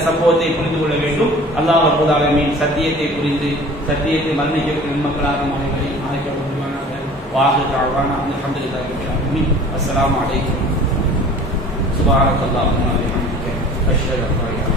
சம்பவத்தை புரிந்து கொள்ள வேண்டும். அல்லாஹ் ரப்பல் ஆலமீன் சத்தியத்தை புரிந்து சத்தியத்தை மரணிக்கக்கூடிய மக்களாக நம்மை ஆக்கிய முடிவானாக. வாஹிரு தஅவானா அல்ஹம்துலில்லாஹி ரப்பில் ஆலமீன். அஸ்ஸலாமு அலைக்கும். சுப்ஹானல்லாஹி வ பிஹம்திஹி அஷ்ஹது அன் லா இலாஹா